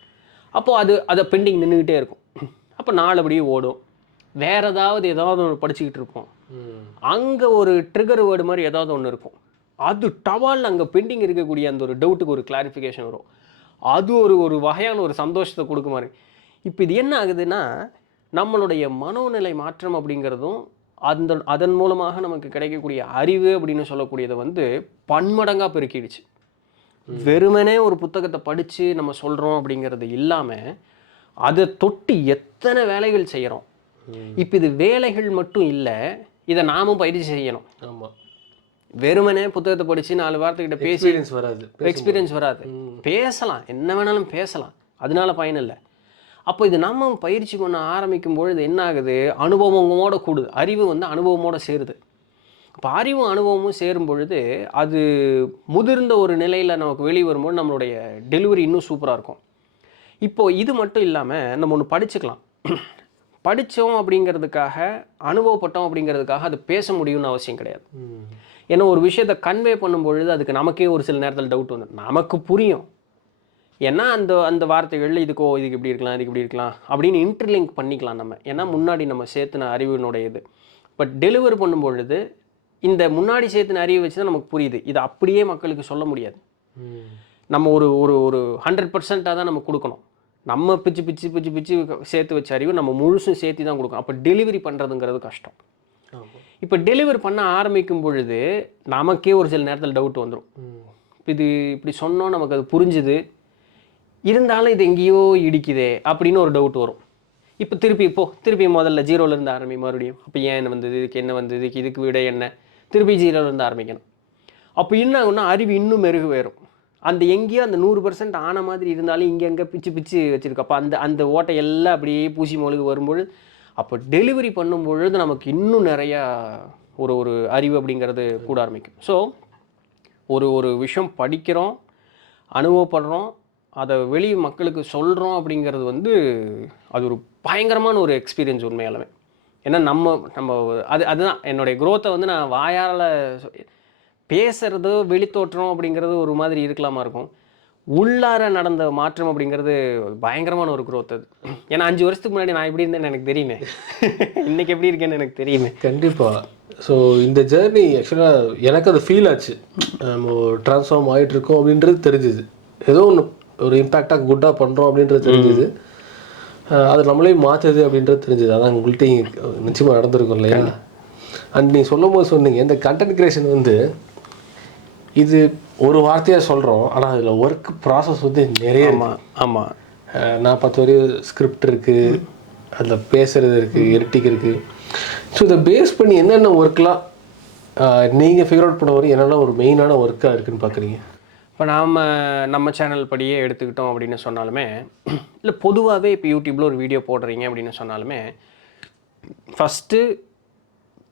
அப்போது அதை பெண்டிங் நின்றுக்கிட்டே இருக்கும். அப்போ நாளபடியே ஓடும். வேறு ஏதாவது ஒன்று படிச்சுக்கிட்டு இருப்போம். அங்கே ஒரு ட்ரிகர் வேர்டு மாதிரி ஏதாவது ஒன்று இருக்கும். அது டவால் அங்கே பெண்டிங் இருக்கக்கூடிய அந்த ஒரு டவுட்டுக்கு ஒரு கிளாரிஃபிகேஷன் வரும். அது ஒரு வகையான ஒரு சந்தோஷத்தை கொடுக்க மாதிரி. இப்போ இது என்ன ஆகுதுன்னா, நம்மளுடைய மனோநிலை மாற்றம் அப்படிங்கிறதும் அதன் மூலமாக நமக்கு கிடைக்கக்கூடிய அறிவு அப்படின்னு சொல்லக்கூடியதை வந்து பன்மடங்காக பெருக்கிடுச்சு. வெறுமனே ஒரு புத்தகத்தை படித்து நம்ம சொல்கிறோம் அப்படிங்கிறது இல்லாமல் அதை தொட்டு எத்தனை வேலைகள் செய்கிறோம். இப்போ இது வேலைகள் மட்டும் இல்லை, இதை நாமும் பயிற்சி செய்யணும். ஆமாம், வெறுமனே புத்தகத்தை படித்து 4 வார்த்தைக்கிட்ட பேசி எக்ஸ்பீரியன்ஸ் வராது. பேசலாம், என்ன வேணாலும் பேசலாம், அதனால பயன் இல்லை. அப்போ இது நம்ம பயிற்சி பண்ண ஆரம்பிக்கும் பொழுது என்ன ஆகுது, அனுபவமோட கூடுது. அறிவு வந்து அனுபவமோடு சேருது. அப்போ அறிவும் அனுபவமும் சேரும் பொழுது அது முதிர்ந்த ஒரு நிலையில் நமக்கு வெளியே வரும்போது நம்மளுடைய டெலிவரி இன்னும் சூப்பராக இருக்கும். இப்போது இது மட்டும் இல்லாமல் நம்ம ஒன்று படிச்சுக்கலாம். படித்தோம் அப்படிங்கிறதுக்காக, அனுபவப்பட்டோம் அப்படிங்கிறதுக்காக அது பேச முடியும்னு அவசியம் கிடையாது. ஏன்னா ஒரு விஷயத்தை கன்வே பண்ணும் பொழுது அதுக்கு நமக்கே ஒரு சில நேரத்தில் டவுட் வந்துடும். நமக்கு புரியும், ஏன்னா அந்த அந்த வார்த்தைகள் இதுக்கு இப்படி இருக்கலாம், இதுக்கு இப்படி இருக்கலாம் அப்படின்னு இன்டர்லிங்க் பண்ணிக்கலாம் நம்ம. ஏன்னா முன்னாடி நம்ம சேர்த்துன அறிவினுடைய இது. பட் டெலிவர் பண்ணும்பொழுது இந்த முன்னாடி சேர்த்துன அறிவை வச்சு தான் நமக்கு புரியுது. இதை அப்படியே மக்களுக்கு சொல்ல முடியாது. நம்ம ஒரு ஒரு ஒரு 100% தான் நம்ம கொடுக்கணும். நம்ம பிச்சு பிச்சு பிச்சு பிச்சு சேர்த்து வச்ச அறிவு நம்ம முழுசும் சேர்த்து தான் கொடுக்கணும். அப்போ டெலிவரி பண்ணுறதுங்கிறது கஷ்டம். இப்போ டெலிவரி பண்ண ஆரம்பிக்கும் பொழுது நமக்கே ஒரு சில நேரத்தில் டவுட் வந்துடும். இது இப்படி சொன்னோம், நமக்கு அது புரிஞ்சுது, இருந்தாலும் இது எங்கேயோ இடிக்குதே அப்படின்னு ஒரு டவுட் வரும். இப்போ திருப்பி முதல்ல ஜீரோலேருந்து ஆரம்பி மறுபடியும். அப்போ ஏன் என்ன வந்தது, இதுக்கு என்ன வந்தது, இதுக்கு விட என்ன, திருப்பி ஜீரோலேருந்து ஆரம்பிக்கணும். அப்போ என்ன ஆகுன்னா அறிவு இன்னும் மெருகு வேறும். அந்த எங்கேயோ அந்த 100% ஆன மாதிரி இருந்தாலும் இங்கே எங்கே பிச்சு பிச்சு வச்சுருக்கு. அப்போ அந்த அந்த ஓட்டை எல்லாம் அப்படியே பூசி மொழுகு வரும்பொழுது அப்போ டெலிவரி பண்ணும்பொழுது நமக்கு இன்னும் நிறையா ஒரு ஒரு அறிவு அப்படிங்கிறது கூட ஆரம்பிக்கும். ஸோ ஒரு ஒரு விஷயம் படிக்கிறோம், அனுபவப்படுறோம், அதை வெளி மக்களுக்கு சொல்கிறோம் அப்படிங்கிறது வந்து அது ஒரு பயங்கரமான ஒரு எக்ஸ்பீரியன்ஸ் உண்மையாலுமே. ஏன்னா நம்ம அதுதான் என்னுடைய க்ரோத்தை வந்து நான் வாயால் பேசுகிறதோ வெளித்தோற்றம் அப்படிங்கிறது ஒரு மாதிரி இருக்கலாமா இருக்கும். உள்ளார நடந்த மாற்றம் அப்படிங்கிறது பயங்கரமான ஒரு க்ரோத் அது. ஏன்னா 5 வருஷத்துக்கு முன்னாடி நான் எப்படி இருந்தேன்னு எனக்கு தெரியுமே, இன்றைக்கி எப்படி இருக்கேன்னு எனக்கு தெரியுமே. கண்டிப்பாக. ஸோ இந்த ஜேர்னி ஆக்சுவலாக எனக்கு அது ஃபீல் ஆச்சு. நம்ம ட்ரான்ஸ்ஃபார்ம் ஆகிட்டுருக்கோம் அப்படின்றது தெரிஞ்சுது. ஏதோ ஒன்று ஒரு இம்பேக்டாக குட்டாக பண்ணுறோம் அப்படின்றது தெரிஞ்சுது. அது நம்மளையும் மாற்றுது அப்படின்றது தெரிஞ்சுது. அதான் உங்கள்கிட்டையும் நிச்சயமாக நடந்திருக்கும் இல்லையா? அண்ட் நீங்கள் சொல்லும் போது சொன்னீங்க இந்த கண்டென்ட் கிரியேஷன் வந்து இது ஒரு வார்த்தையாக சொல்கிறோம், ஆனால் அதில் ஒர்க் ப்ராசஸ் வந்து நிறைய. ஆமாம். நான் 10 வரையும் ஸ்கிரிப்ட் இருக்குது, அதில் பேசுகிறது இருக்குது, எடிட்டிங் இருக்குது. ஸோ இதை பேஸ் பண்ணி என்னென்ன ஒர்க்லாம் நீங்கள் ஃபிகர் அவுட் பண்ண வரையும் என்னென்ன ஒரு மெயினான ஒர்க்காக இருக்குதுன்னு பார்க்குறீங்க? இப்போ நம்ம சேனல் படியே எடுத்துக்கிட்டோம் அப்படின்னு சொன்னாலுமே, இல்லை பொதுவாகவே இப்போ யூடியூப்பில் ஒரு வீடியோ போடுறீங்க அப்படின்னு சொன்னாலுமே ஃபஸ்ட்டு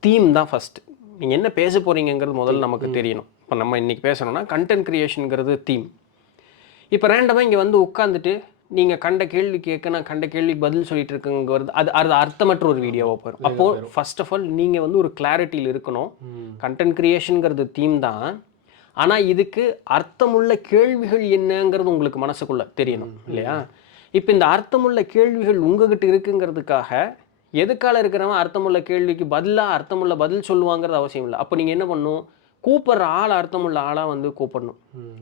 தீம் தான் ஃபஸ்ட்டு. நீங்கள் என்ன பேச போகிறீங்கிறது முதல்ல நமக்கு தெரியணும். இப்போ நம்ம இன்றைக்கி பேசணும்னா கண்டென்ட் க்ரியேஷனுங்கிறது தீம். இப்போ ரேண்டமாக இங்கே வந்து உட்காந்துட்டு நீங்கள் கண்ட கேள்வி கேட்க நான் கண்ட கேள்விக்கு பதில் சொல்லிட்டு இருக்குங்கிறது அது அர்த்தமற்ற ஒரு வீடியோவாக போயிடும். அப்போது ஃபர்ஸ்ட் ஆஃப் ஆல் நீங்கள் வந்து ஒரு கிளாரிட்டியில் இருக்கணும். கண்டென்ட் க்ரியேஷனுங்கிறது தீம் தான், ஆனால் இதுக்கு அர்த்தமுள்ள கேள்விகள் என்னங்கிறது உங்களுக்கு மனசுக்குள்ளே தெரியணும் இல்லையா? இப்போ இந்த அர்த்தமுள்ள கேள்விகள் உங்ககிட்ட இருக்குங்கிறதுக்காக எதுக்கால இருக்கிறவன் அர்த்தமுள்ள கேள்விக்கு அர்த்தமுள்ள பதில் சொல்லுவாங்கிறது அவசியம் இல்லை. அப்போ நீங்கள் என்ன பண்ணணும், கூப்பிட்ற ஆள் அர்த்தமுள்ள ஆளாக வந்து கூப்பிடணும்.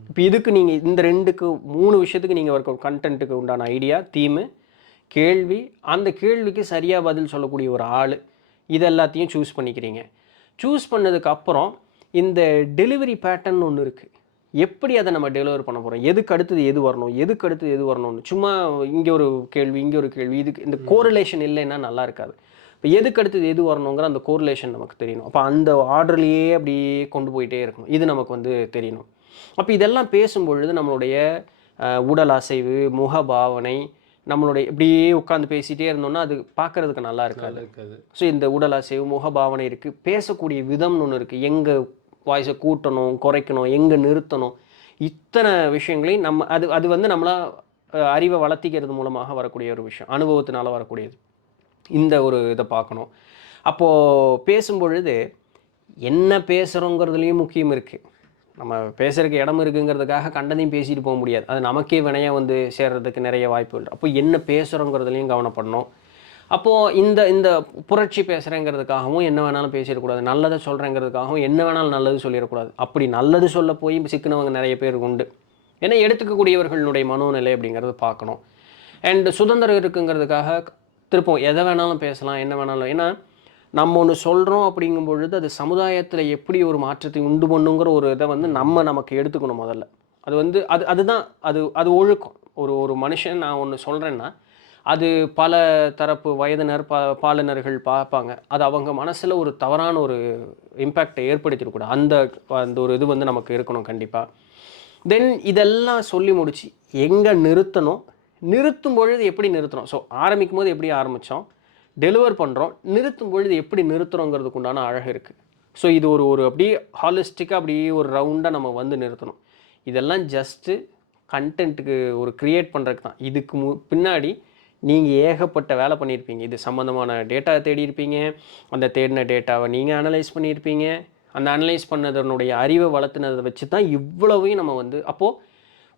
இப்போ இதுக்கு நீங்கள் இந்த 3 விஷயத்துக்கு நீங்கள் ஒரு கண்டென்ட்டுக்கு உண்டான ஐடியா, தீமு, கேள்வி, அந்த கேள்விக்கு சரியாக பதில் சொல்லக்கூடிய ஒரு ஆள், இது எல்லாத்தையும் சூஸ் பண்ணிக்கிறீங்க. சூஸ் பண்ணதுக்கப்புறம் இந்த டெலிவரி பேட்டர்ன் ஒன்று இருக்குது. எப்படி அதை நம்ம டெலிவர் பண்ண போகிறோம், எதுக்கு அடுத்தது எது வரணும்னு சும்மா இங்கே ஒரு கேள்வி இதுக்கு இந்த கோரிலேஷன் இல்லைன்னா நல்லா இருக்காது. இப்போ எதுக்கு அடுத்தது எது வரணுங்கிற அந்த கோரிலேஷன் நமக்கு தெரியணும். அப்போ அந்த ஆர்டர்லேயே அப்படியே கொண்டு போயிட்டே இருக்கணும், இது நமக்கு வந்து தெரியணும். அப்போ இதெல்லாம் பேசும்பொழுது நம்மளுடைய உடல் அசைவு, முக பாவனை, நம்மளுடைய இப்படியே உட்காந்து பேசிகிட்டே இருந்தோம்னா அது பார்க்குறதுக்கு நல்லா இருக்காது. ஸோ இந்த உடல் அசைவு, முக பாவனை இருக்குது, பேசக்கூடிய விதம்னு ஒன்று இருக்குது, எங்கே வாய்ஸை கூட்டணும், குறைக்கணும், எங்கே நிறுத்தணும், இத்தனை விஷயங்களையும் நம்ம அது வந்து நம்மளா அறிவை வளர்த்திக்கிறது மூலமாக வரக்கூடிய ஒரு விஷயம், அனுபவத்தினால வரக்கூடியது. இந்த ஒரு இதை பார்க்கணும். அப்போது பேசும்பொழுது என்ன பேசுகிறோங்கிறதுலையும் முக்கியம் இருக்குது. நம்ம பேசுகிறதுக்கு இடம் இருக்குங்கிறதுக்காக கண்டதையும் பேசிட்டு போக முடியாது. அது நமக்கே வினையாக வந்து சேர்றதுக்கு நிறைய வாய்ப்புகள். அப்போ என்ன பேசுகிறோங்கிறதுலையும் கவனப்படணும். அப்போது இந்த புரட்சி பேசுகிறேங்கிறதுக்காகவும் என்ன வேணாலும் பேசிடக்கூடாது, நல்லதை சொல்கிறேங்கிறதுக்காகவும் என்ன வேணாலும் நல்லது சொல்லிடக்கூடாது. அப்படி நல்லது சொல்ல போய் சிக்கினவங்க நிறைய பேர் உண்டு. ஏன்னா எடுத்துக்கக்கூடியவர்களுடைய மனோநிலை அப்படிங்கிறது பார்க்கணும். அண்ட் சுதந்திரம் இருக்குங்கிறதுக்காக திருப்பம் எதை வேணாலும் பேசலாம், என்ன வேணாலும். ஏன்னா நம்ம ஒன்று சொல்கிறோம் அப்படிங்கும் பொழுது அது சமுதாயத்தில் எப்படி ஒரு மாற்றத்தை உண்டு பண்ணுங்கிற ஒரு இதை வந்து நமக்கு எடுத்துக்கணும் முதல்ல. அது வந்து அதுதான் அது ஒழுக்கம். ஒரு மனுஷன் நான் ஒன்று சொல்கிறேன்னா அது பல தரப்பு வயதினர் பாலினர்கள் பார்ப்பாங்க. அது அவங்க மனசில் ஒரு தவறான ஒரு இம்பேக்டை ஏற்படுத்திடக்கூடாது. அந்த ஒரு இது வந்து நமக்கு இருக்கணும் கண்டிப்பாக. தென் இதெல்லாம் சொல்லி முடித்து எங்கே நிறுத்தும் பொழுது எப்படி நிறுத்துகிறோம். ஸோ ஆரம்பிக்கும் போது எப்படி ஆரம்பித்தோம், டெலிவர் பண்ணுறோம், நிறுத்தும் பொழுது எப்படி நிறுத்துகிறோங்கிறதுக்கு உண்டான அழகு இருக்குது. ஸோ இது ஒரு அப்படியே ஹாலிஸ்டிக்காக அப்படியே ஒரு ரவுண்டாக நம்ம வந்து நிறுத்தணும். இதெல்லாம் ஜஸ்ட்டு கண்டென்ட்டுக்கு ஒரு க்ரியேட் பண்ணுறதுக்கு தான். இதுக்கு பின்னாடி நீங்கள் ஏகப்பட்ட வேலை பண்ணியிருப்பீங்க. இது சம்மந்தமான டேட்டா தேடியிருப்பீங்க, அந்த தேடின டேட்டாவை நீங்கள் அனலைஸ் பண்ணியிருப்பீங்க, அந்த அனலைஸ் பண்ணதனுடைய அறிவை வளர்த்துனதை வச்சு தான் இவ்வளவையும் நம்ம வந்து அப்போது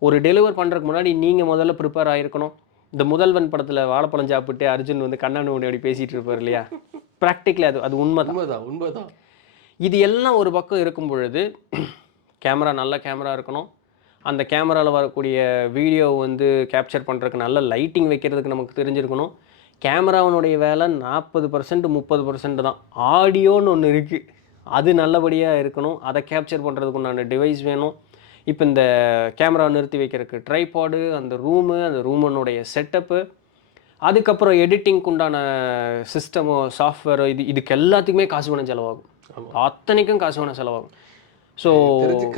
ஒரு டெலிவர் பண்ணுறதுக்கு முன்னாடி நீங்கள் முதல்ல ப்ரிப்பேர் ஆகிருக்கணும். இந்த முதல்வன் படத்தில் வாழைப்பழம் சாப்பிட்டு அர்ஜுன் வந்து கண்ணாடி அப்படி பேசிகிட்டு இருப்பார் இல்லையா, ப்ராக்டிக்கலி அது உண்மைதான். இது எல்லாம் ஒரு பக்கம் இருக்கும் பொழுது கேமரா நல்ல கேமரா இருக்கணும். அந்த கேமராவில் வரக்கூடிய வீடியோ வந்து கேப்சர் பண்ணுறதுக்கு நல்ல லைட்டிங் வைக்கிறதுக்கு நமக்கு தெரிஞ்சிருக்கணும். கேமராவினுடைய வேலை 40% 30% தான். ஆடியோன்னு ஒன்று இருக்குது, அது நல்லபடியாக இருக்கணும். அதை கேப்சர் பண்ணுறதுக்கு உண்டான டிவைஸ் வேணும். இப்போ இந்த கேமரா நிறுத்தி வைக்கிறதுக்கு ட்ரைபாடு, அந்த ரூமுனுடைய செட்டப்பு, அதுக்கப்புறம் எடிட்டிங்க்கு உண்டான சிஸ்டமோ சாஃப்ட்வேரோ, இதுக்கு எல்லாத்துக்குமே காசு பணம் செலவாகும். அத்தனைக்கும் காசு பணம் செலவாகும். ஸோ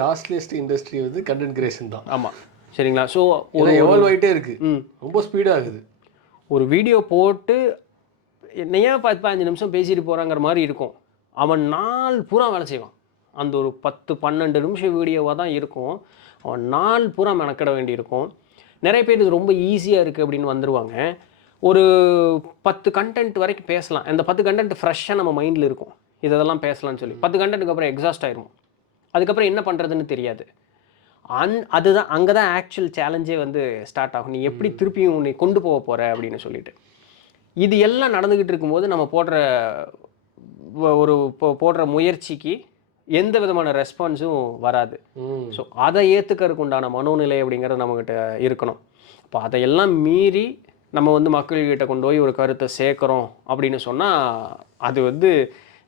காஸ்ட்லியஸ்ட் இண்டஸ்ட்ரி வந்து கண்டென்ட் கிரியேஷன் தான். ஆமாம், சரிங்களா. ஸோ ஒரு எவால்வ் ஆகிட்டே இருக்குது, ரொம்ப ஸ்பீடாக இருக்குது. ஒரு வீடியோ போட்டு என்னையா 10-15 நிமிஷம் பேசிட்டு போகிறாங்கிற மாதிரி இருக்கும். அவன் நாள் பூரா வேலை செய்வான். அந்த ஒரு 10-12 நிமிஷம் வீடியோவாக தான் இருக்கும். அவன் நாள் பூரா மெனக்கிட வேண்டியிருக்கும். நிறைய பேர் இது ரொம்ப ஈஸியாக இருக்குது அப்படின்னு வந்துடுவாங்க. ஒரு 10 கண்டென்ட் வரைக்கும் பேசலாம். அந்த 10 கண்டென்ட் ஃப்ரெஷ்ஷாக நம்ம மைண்டில் இருக்கும், இதெல்லாம் பேசலாம்னு சொல்லி. 10 கண்டென்ட்டுக்கு அப்புறம் எக்ஸாஸ்ட் ஆயிரும். அதுக்கப்புறம் என்ன பண்ணுறதுன்னு தெரியாது. அதுதான் அங்கே தான் ஆக்சுவல் சேலஞ்சே வந்து ஸ்டார்ட் ஆகும். நீ எப்படி திருப்பியும் உன்னை கொண்டு போக போகிற அப்படின்னு சொல்லிட்டு. இது எல்லாம் நடந்துக்கிட்டு இருக்கும்போது நம்ம போடுற முயற்சிக்கு எந்த விதமான ரெஸ்பான்ஸும் வராது. ஸோ அதை ஏற்றுக்கிறதுக்கு உண்டான மனோநிலை அப்படிங்கிறது நம்மக்கிட்ட இருக்கணும். அப்போ அதையெல்லாம் மீறி நம்ம வந்து மக்கள்கிட்ட கொண்டு போய் ஒரு கருத்தை சேர்க்குறோம் அப்படின்னு சொன்னால் அது வந்து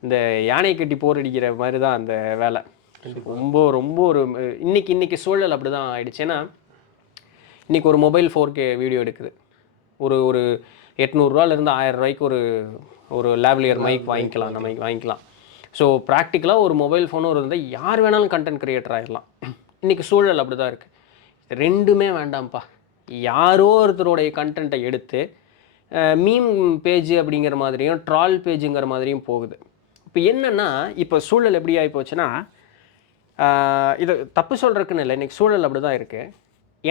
இந்த யானை கட்டி போர் அடிக்கிற மாதிரி தான் அந்த வேலை. ரொம்ப ரொம்ப ஒரு இன்னைக்கு சூழல் அப்படி தான் ஆயிடுச்சு. ஏன்னா இன்றைக்கி ஒரு மொபைல் 4K வீடியோ எடுக்குது, ஒரு 800 1000 ரூபாய்க்கு ஒரு லேவ்லியர் மைக் வாங்கிக்கலாம், நம்ம வாங்கிக்கலாம். ஸோ ப்ராக்டிக்கலாக ஒரு மொபைல் ஃபோனும் இருந்தால் யார் வேணாலும் கண்டென்ட் க்ரியேட்டர் ஆகிடலாம். இன்றைக்கி சூழல் அப்படி தான் இருக்குது. ரெண்டுமே வேண்டாம்ப்பா, யாரோ ஒருத்தருடைய கண்டென்ட்டை எடுத்து மீம் பேஜ் அப்படிங்கிற மாதிரியும் ட்ரால் பேஜுங்கிற மாதிரியும் போகுது. இப்போ என்னென்னா, இப்போ சூழல் எப்படி ஆகி போச்சுன்னா, இது தப்பு சொல்கிறதுக்குன்னு இல்லை, இன்றைக்கி சூழல் அப்படி தான் இருக்குது.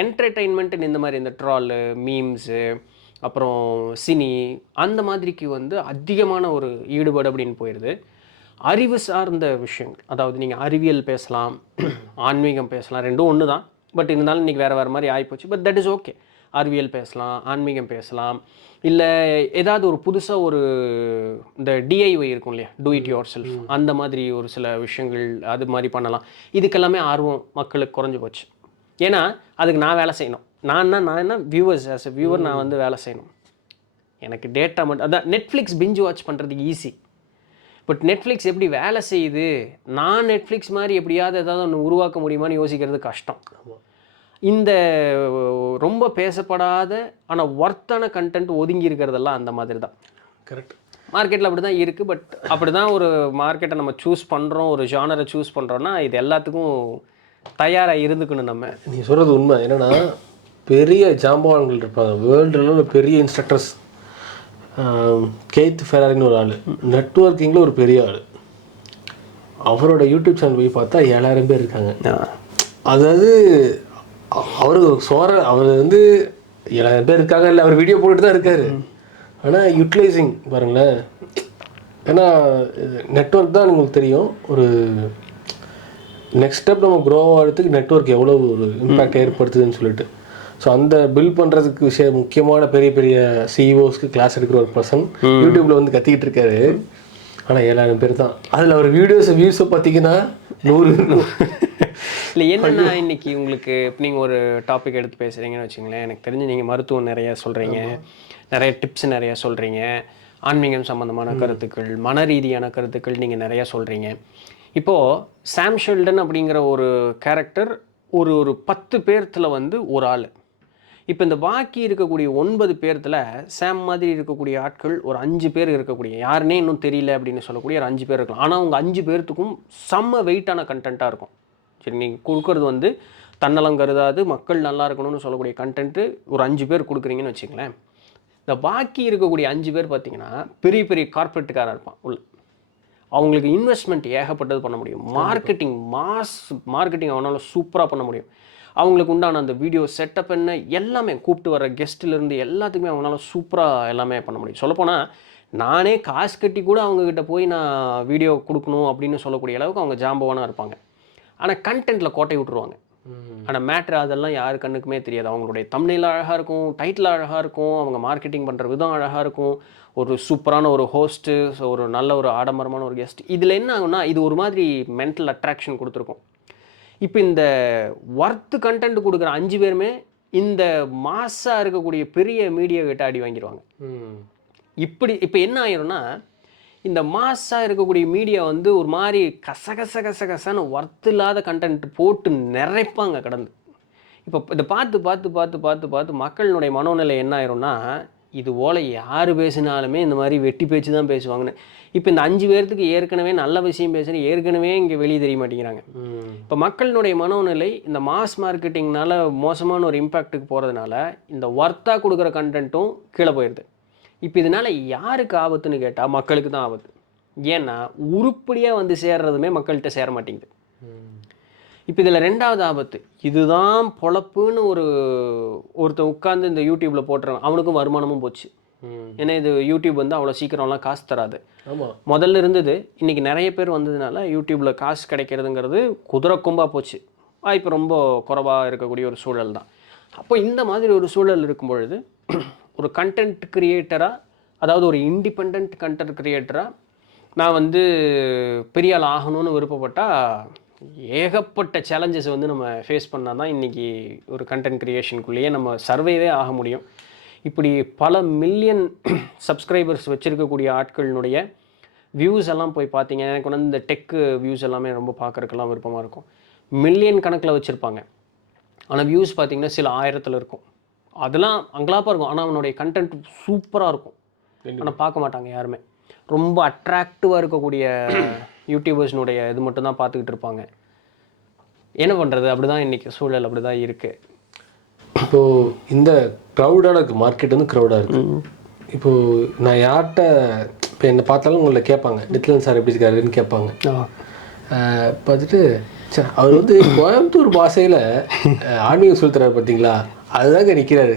என்டர்டெயின்மெண்ட்டுன்னு இந்த மாதிரி இந்த ட்ராலு, மீம்ஸு, அப்புறம் சினி, அந்த மாதிரிக்கு வந்து அதிகமான ஒரு ஈடுபாடு அப்படின்னு போயிடுது. அறிவு சார்ந்த விஷயங்கள், அதாவது நீங்கள் அறிவியல் பேசலாம், ஆன்மீகம் பேசலாம், ரெண்டும் ஒன்று தான். பட் இருந்தாலும் இன்றைக்கி வேறு மாதிரி ஆகிப்போச்சு. But that is okay. அறிவியல் பேசலாம், ஆன்மீகம் பேசலாம், இல்லை ஏதாவது ஒரு புதுசாக ஒரு இந்த டிஐஒய் இருக்கும் இல்லையா, டூ இட் யுவர் செல்ஃப், அந்த மாதிரி ஒரு சில விஷயங்கள் அது மாதிரி பண்ணலாம். இதுக்கெல்லாமே ஆர்வம் மக்களுக்கு குறைஞ்சி போச்சு. ஏன்னா அதுக்கு நான் வேலை செய்யணும். நான் என்ன வியூவர்ஸ், ஆஸ் எ வியூவர் நான் வந்து வேலை செய்யணும். எனக்கு டேட்டா மட்டும், அதான் நெட்ஃப்ளிக்ஸ் பிஞ்ச் வாட்ச் பண்ணுறதுக்கு ஈஸி. பட் நெட்ஃப்ளிக்ஸ் எப்படி வேலை செய்யுது, நான் நெட்ஃப்ளிக்ஸ் மாதிரி எப்படியாவது ஏதாவது ஒன்று உருவாக்க முடியுமான்னு யோசிக்கிறது கஷ்டம். இந்த ரொம்ப பேசப்படாத ஆனால் ஒர்த்தான கண்டென்ட் ஒதுங்கி இருக்கிறதெல்லாம் அந்த மாதிரி தான். கரெக்ட். மார்க்கெட்டில் அப்படி தான் இருக்குது. பட் அப்படி தான் ஒரு மார்க்கெட்டை நம்ம சூஸ் பண்ணுறோம், ஒரு ஜானரை சூஸ் பண்ணுறோன்னா இது எல்லாத்துக்கும் தயாராக இருந்துக்கணும் நம்ம. நீ சொல்கிறது உண்மை. என்னென்னா பெரிய ஜாம்பவான்கள் இருப்பாங்க, வேர்ல்டுல பெரிய இன்ஸ்ட்ரக்டர்ஸ். கெய்த் ஃபெராரின்னு ஒரு ஆள், நெட்வொர்க்கிங்கில் ஒரு பெரிய ஆள். அவரோட யூடியூப் சேனல் போய் பார்த்தா 7000 பேர் இருக்காங்க. அதாவது அவர் வந்து 7000 பேர் இருக்காங்க, இல்லை அவர் வீடியோ போட்டுட்டு தான் இருக்காரு. ஆனால் யூட்டிலைசிங் பாருங்களேன். ஏன்னா நெட்வொர்க் தான் உங்களுக்கு தெரியும், ஒரு நெக்ஸ்ட் ஸ்டெப் நம்ம க்ரோ ஆகிறதுக்கு நெட்வொர்க் எவ்வளோ ஒரு இம்பேக்ட் ஏற்படுத்துதுன்னு சொல்லிட்டு. ஸோ அந்த பில்ட் பண்ணுறதுக்கு முக்கியமான பெரிய சிஇஓஸ்க்கு கிளாஸ் எடுக்கிற ஒரு பர்சன் யூடியூப்பில் வந்து கத்திக்கிட்டு இருக்காரு. ஆனால் 7000 பேர் தான். அதில் அவர் வியூஸை பார்த்தீங்கன்னா 100. இல்லை என்னென்னா, இன்றைக்கி உங்களுக்கு இப்போ நீங்கள் ஒரு டாபிக் எடுத்து பேசுகிறீங்கன்னு வச்சுங்களேன், எனக்கு தெரிஞ்சு நீங்கள் மருத்துவம் நிறையா சொல்கிறீங்க, நிறைய டிப்ஸ் நிறையா சொல்கிறீங்க, ஆன்மீகம் சம்மந்தமான கருத்துக்கள், மன ரீதியான கருத்துக்கள் நீங்கள் நிறையா சொல்கிறீங்க. இப்போது சாம் ஷெல்டன் அப்படிங்கிற ஒரு கேரக்டர் ஒரு 10 பேர்த்தில் வந்து ஒரு ஆள். இப்போ இந்த பாக்கி இருக்கக்கூடிய 9 பேர்த்தில் சாம் மாதிரி இருக்கக்கூடிய ஆட்கள் ஒரு 5 பேர் இருக்கக்கூடிய, யாருன்னே இன்னும் தெரியல அப்படின்னு சொல்லக்கூடிய ஒரு 5 பேர் இருக்கலாம். ஆனால் அவங்க 5 பேர்த்துக்கும் செம்ம வெயிட்டான கண்டென்ட்டாக இருக்கும். சரி, நீங்கள் கொடுக்குறது வந்து தன்னலம் கருதாது, மக்கள் நல்லா இருக்கணும்னு சொல்லக்கூடிய கண்டென்ட்டு ஒரு 5 பேர் கொடுக்குறீங்கன்னு வச்சுங்களேன். இந்த பாக்கி இருக்கக்கூடிய 5 பேர் பார்த்தீங்கன்னா பெரிய கார்பரேட்டுக்காரர் இருப்பான் உள்ள. அவங்களுக்கு இன்வெஸ்ட்மெண்ட் ஏகப்பட்டது பண்ண முடியும். மார்க்கெட்டிங் அவனால் சூப்பராக பண்ண முடியும். அவங்களுக்கு உண்டான அந்த வீடியோ செட்டப் என்ன எல்லாமே, கூப்பிட்டு வர கெஸ்ட்டிலேருந்து எல்லாத்துக்குமே அவங்களால சூப்பராக எல்லாமே பண்ண முடியும். சொல்லப்போனால் நானே காசு கட்டி கூட அவங்கக்கிட்ட போய் நான் வீடியோ கொடுக்கணும் அப்படின்னு சொல்லக்கூடிய அளவுக்கு அவங்க ஜாம்பவானாக இருப்பாங்க. ஆனால் கண்டென்ட்டில் கோட்டை விட்டுருவாங்க. ஆனால் மேட்ரு அதெல்லாம் யார் கண்ணுக்குமே தெரியாது. அவங்களுடைய தம்ப்நெயில் அழகாக இருக்கும், டைட்டில் அழகாக இருக்கும், அவங்க மார்க்கெட்டிங் பண்ணுற விதம் அழகாக இருக்கும், ஒரு சூப்பரான ஒரு ஹோஸ்ட்டு, ஸோ ஒரு நல்ல ஒரு ஆடம்பரமான ஒரு கெஸ்ட். இதில் என்ன ஆகும்னா இது ஒரு மாதிரி மென்டல் அட்ராக்ஷன் கொடுத்துருக்கும். இப்போ இந்த ஒர்த்து கண்டென்ட் கொடுக்குற 5 பேருமே இந்த மாஸாக இருக்கக்கூடிய பெரிய மீடியா கிட்ட அடி வாங்கிடுவாங்க. இப்போ என்ன ஆயிரும்னா இந்த மாஸாக இருக்கக்கூடிய மீடியா வந்து ஒரு மாதிரி கசகசன்னு ஒர்த்து இல்லாத கண்டென்ட் போட்டு நிறைப்பாங்க கடந்து. இப்போ இதை பார்த்து மக்களினுடைய மனோநிலை என்ன ஆயிரும்னா இது போல் யார் பேசினாலுமே இந்த மாதிரி வெட்டி பேச்சு தான் பேசுவாங்கன்னு. இப்போ இந்த 5 பேர்த்துக்கு ஏற்கனவே நல்ல விஷயம் பேசுகிறேன் ஏற்கனவே இங்கே வெளியே தெரிய மாட்டேங்கிறாங்க. இப்போ மக்களினுடைய மனோநிலை இந்த மாஸ் மார்க்கெட்டிங்னால மோசமான ஒரு இம்பேக்ட்டுக்கு போகிறதுனால இந்த ஒர்த்தாக கொடுக்குற கண்டென்ட்டும் கீழே போயிடுது. இப்போ இதனால் யாருக்கு ஆபத்துன்னு கேட்டால் மக்களுக்கு தான் ஆபத்து. ஏன்னா உருப்படியாக வந்து சேர்றதுமே மக்கள்கிட்ட சேர மாட்டேங்குது. இப்போ இதில் 2வது ஆபத்து, இதுதான் பொழப்புன்னு ஒருத்தன் உட்காந்து இந்த யூடியூப்பில் போட்டுறான், அவனுக்கும் வருமானமும் போச்சு. ஏன்னா இது யூடியூப் வந்து அவ்வளோ சீக்கிரம்லாம் காசு தராது. முதல்ல இருந்தது, இன்றைக்கி நிறைய பேர் வந்ததுனால யூடியூப்பில் காசு கிடைக்கிறதுங்கிறது குதிரை கொம்பாக போச்சு. வாய்ப்பு ரொம்ப குறைவாக இருக்கக்கூடிய ஒரு சூழல் தான். அப்போ இந்த மாதிரி ஒரு சூழல் இருக்கும் பொழுது ஒரு கண்டென்ட் கிரியேட்டராக, அதாவது ஒரு இண்டிபெண்ட் கண்டென்ட் கிரியேட்டராக நான் வந்து பெரிய ஆள் ஆகணும்னு விருப்பப்பட்டால் ஏகப்பட்ட சேலஞ்சஸ் வந்து நம்ம ஃபேஸ் பண்ணால் தான் இன்றைக்கி ஒரு கண்டென்ட் க்ரியேஷனுக்குள்ளேயே நம்ம சர்வைவே ஆக முடியும். இப்படி பல மில்லியன் சப்ஸ்கிரைபர்ஸ் வச்சுருக்கக்கூடிய ஆட்களினுடைய வியூஸ் எல்லாம் போய் பார்த்தீங்க, எனக்கு வந்து இந்த டெக்கு வியூஸ் எல்லாமே ரொம்ப பார்க்குறதுக்கெல்லாம் விருப்பமாக இருக்கும். மில்லியன் கணக்கில் வச்சுருப்பாங்க, ஆனால் வியூஸ் பார்த்திங்கன்னா சில 1000ல் இருக்கும். அதெல்லாம் அங்கலாப்பாக இருக்கும், ஆனால் அவனுடைய கண்டென்ட் சூப்பராக இருக்கும், ஆனால் பார்க்க மாட்டாங்க யாருமே. ரொம்ப அட்ராக்டிவாக இருக்கக்கூடிய யூடியூபர்ஸ்னுடைய இது மட்டும்தான் பார்த்துக்கிட்டு இருப்பாங்க. என்ன பண்ணுறது, அப்படி தான் இன்றைக்கி சூழல் அப்படி தான் இருக்குது. இப்போது இந்த க்ரௌடாக இருக்குது, மார்க்கெட் வந்து க்ரௌடாக இருக்குது. இப்போது நான் யார்கிட்ட இப்போ என்னை பார்த்தாலும் உங்களை கேட்பாங்க, நித்லன் சார் எப்படி இருக்காருன்னு கேட்பாங்க. பார்த்துட்டு சார் அவர் வந்து கோயம்புத்தூர் பாஷையில் ஆன்மீகம் சொல்லித்தராரு பார்த்தீங்களா, அதுதாங்க நிற்கிறாரு,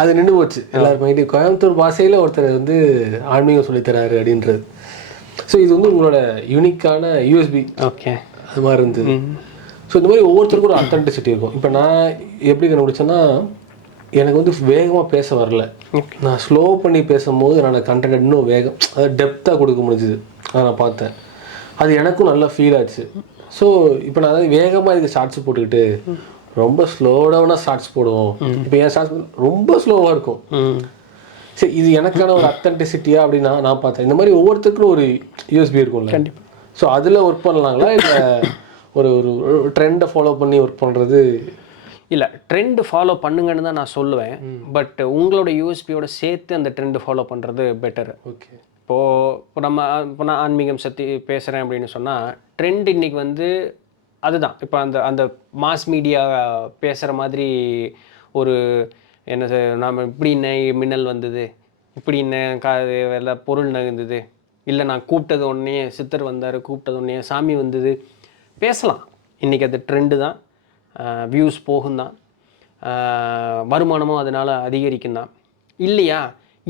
அது நின்று போச்சு எல்லாருமே. கோயம்புத்தூர் பாஷையில் ஒருத்தர் வந்து ஆன்மீகம் சொல்லித்தராரு அப்படின்றது. ஸோ இது வந்து உங்களோட யூனிக்கான யூஎஸ்பி. ஓகே, அது மாதிரி இருந்தது. ஸோ இந்த மாதிரி ஒவ்வொருத்தருக்கும் ஒரு அத்தன்டிசிட்டி இருக்கும். இப்போ நான் எப்படி கண்டுபிடிச்சேன்னா, எனக்கு வந்து வேகமாக பேச வரல, நான் ஸ்லோ பண்ணி பேசும்போது நான் கண்டென்ட் இன்னும் வேகம், அதாவது டெப்த்தாக கொடுக்க முடிஞ்சுது. நான் பார்த்தேன், அது எனக்கும் நல்லா ஃபீல் ஆச்சு. ஸோ இப்போ நான் அதாவது வேகமாக இதுக்கு ஷார்ட்ஸ் போட்டுக்கிட்டு ரொம்ப ஸ்லோடவுனாக ஷார்ட்ஸ் போடுவோம். இப்போ என் ஷார்ட்ஸ் ரொம்ப ஸ்லோவாக இருக்கும். சரி, இது எனக்கான ஒரு அத்தன்டிசிட்டியா அப்படின்னா நான் பார்த்தேன். இந்த மாதிரி ஒவ்வொருத்தருக்கும் ஒரு யூஎஸ்பி இருக்கும்ல. கண்டிப்பாக. ஸோ அதில் ஒர்க் பண்ணலாங்களா, இல்லை ஒரு ஒரு ட்ரெண்டை ஃபாலோ பண்ணி ஒர்க் பண்ணுறது? இல்லை, ட்ரெண்டு ஃபாலோ பண்ணுங்கன்னு தான் நான் சொல்லுவேன். பட் உங்களோட யூஎஸ்பியோட சேர்த்து அந்த ட்ரெண்டு ஃபாலோ பண்ணுறது பெட்டர். ஓகே. இப்போ நான் ஆன்மீகம் சக்தி பேசுகிறேன் அப்படின்னு சொன்னால் ட்ரெண்ட் இன்றைக்கி வந்து அதுதான். இப்போ அந்த மாஸ் மீடியா பேசுகிற மாதிரி ஒரு என்ன நாம் இப்படி மின்னல் வந்தது, இப்படி எல்லா பொருள் நகர்ந்தது, இல்லை நான் கூப்பிட்டது உடனே சித்தர் வந்தார், கூப்பிட்டது உடனே சாமி வந்தது, பேசலாம். இன்றைக்கி அது ட்ரெண்டு தான், வியூஸ் போகும் தான், வருமானமும் அதனால் அதிகரிக்கும் தான். இல்லையா,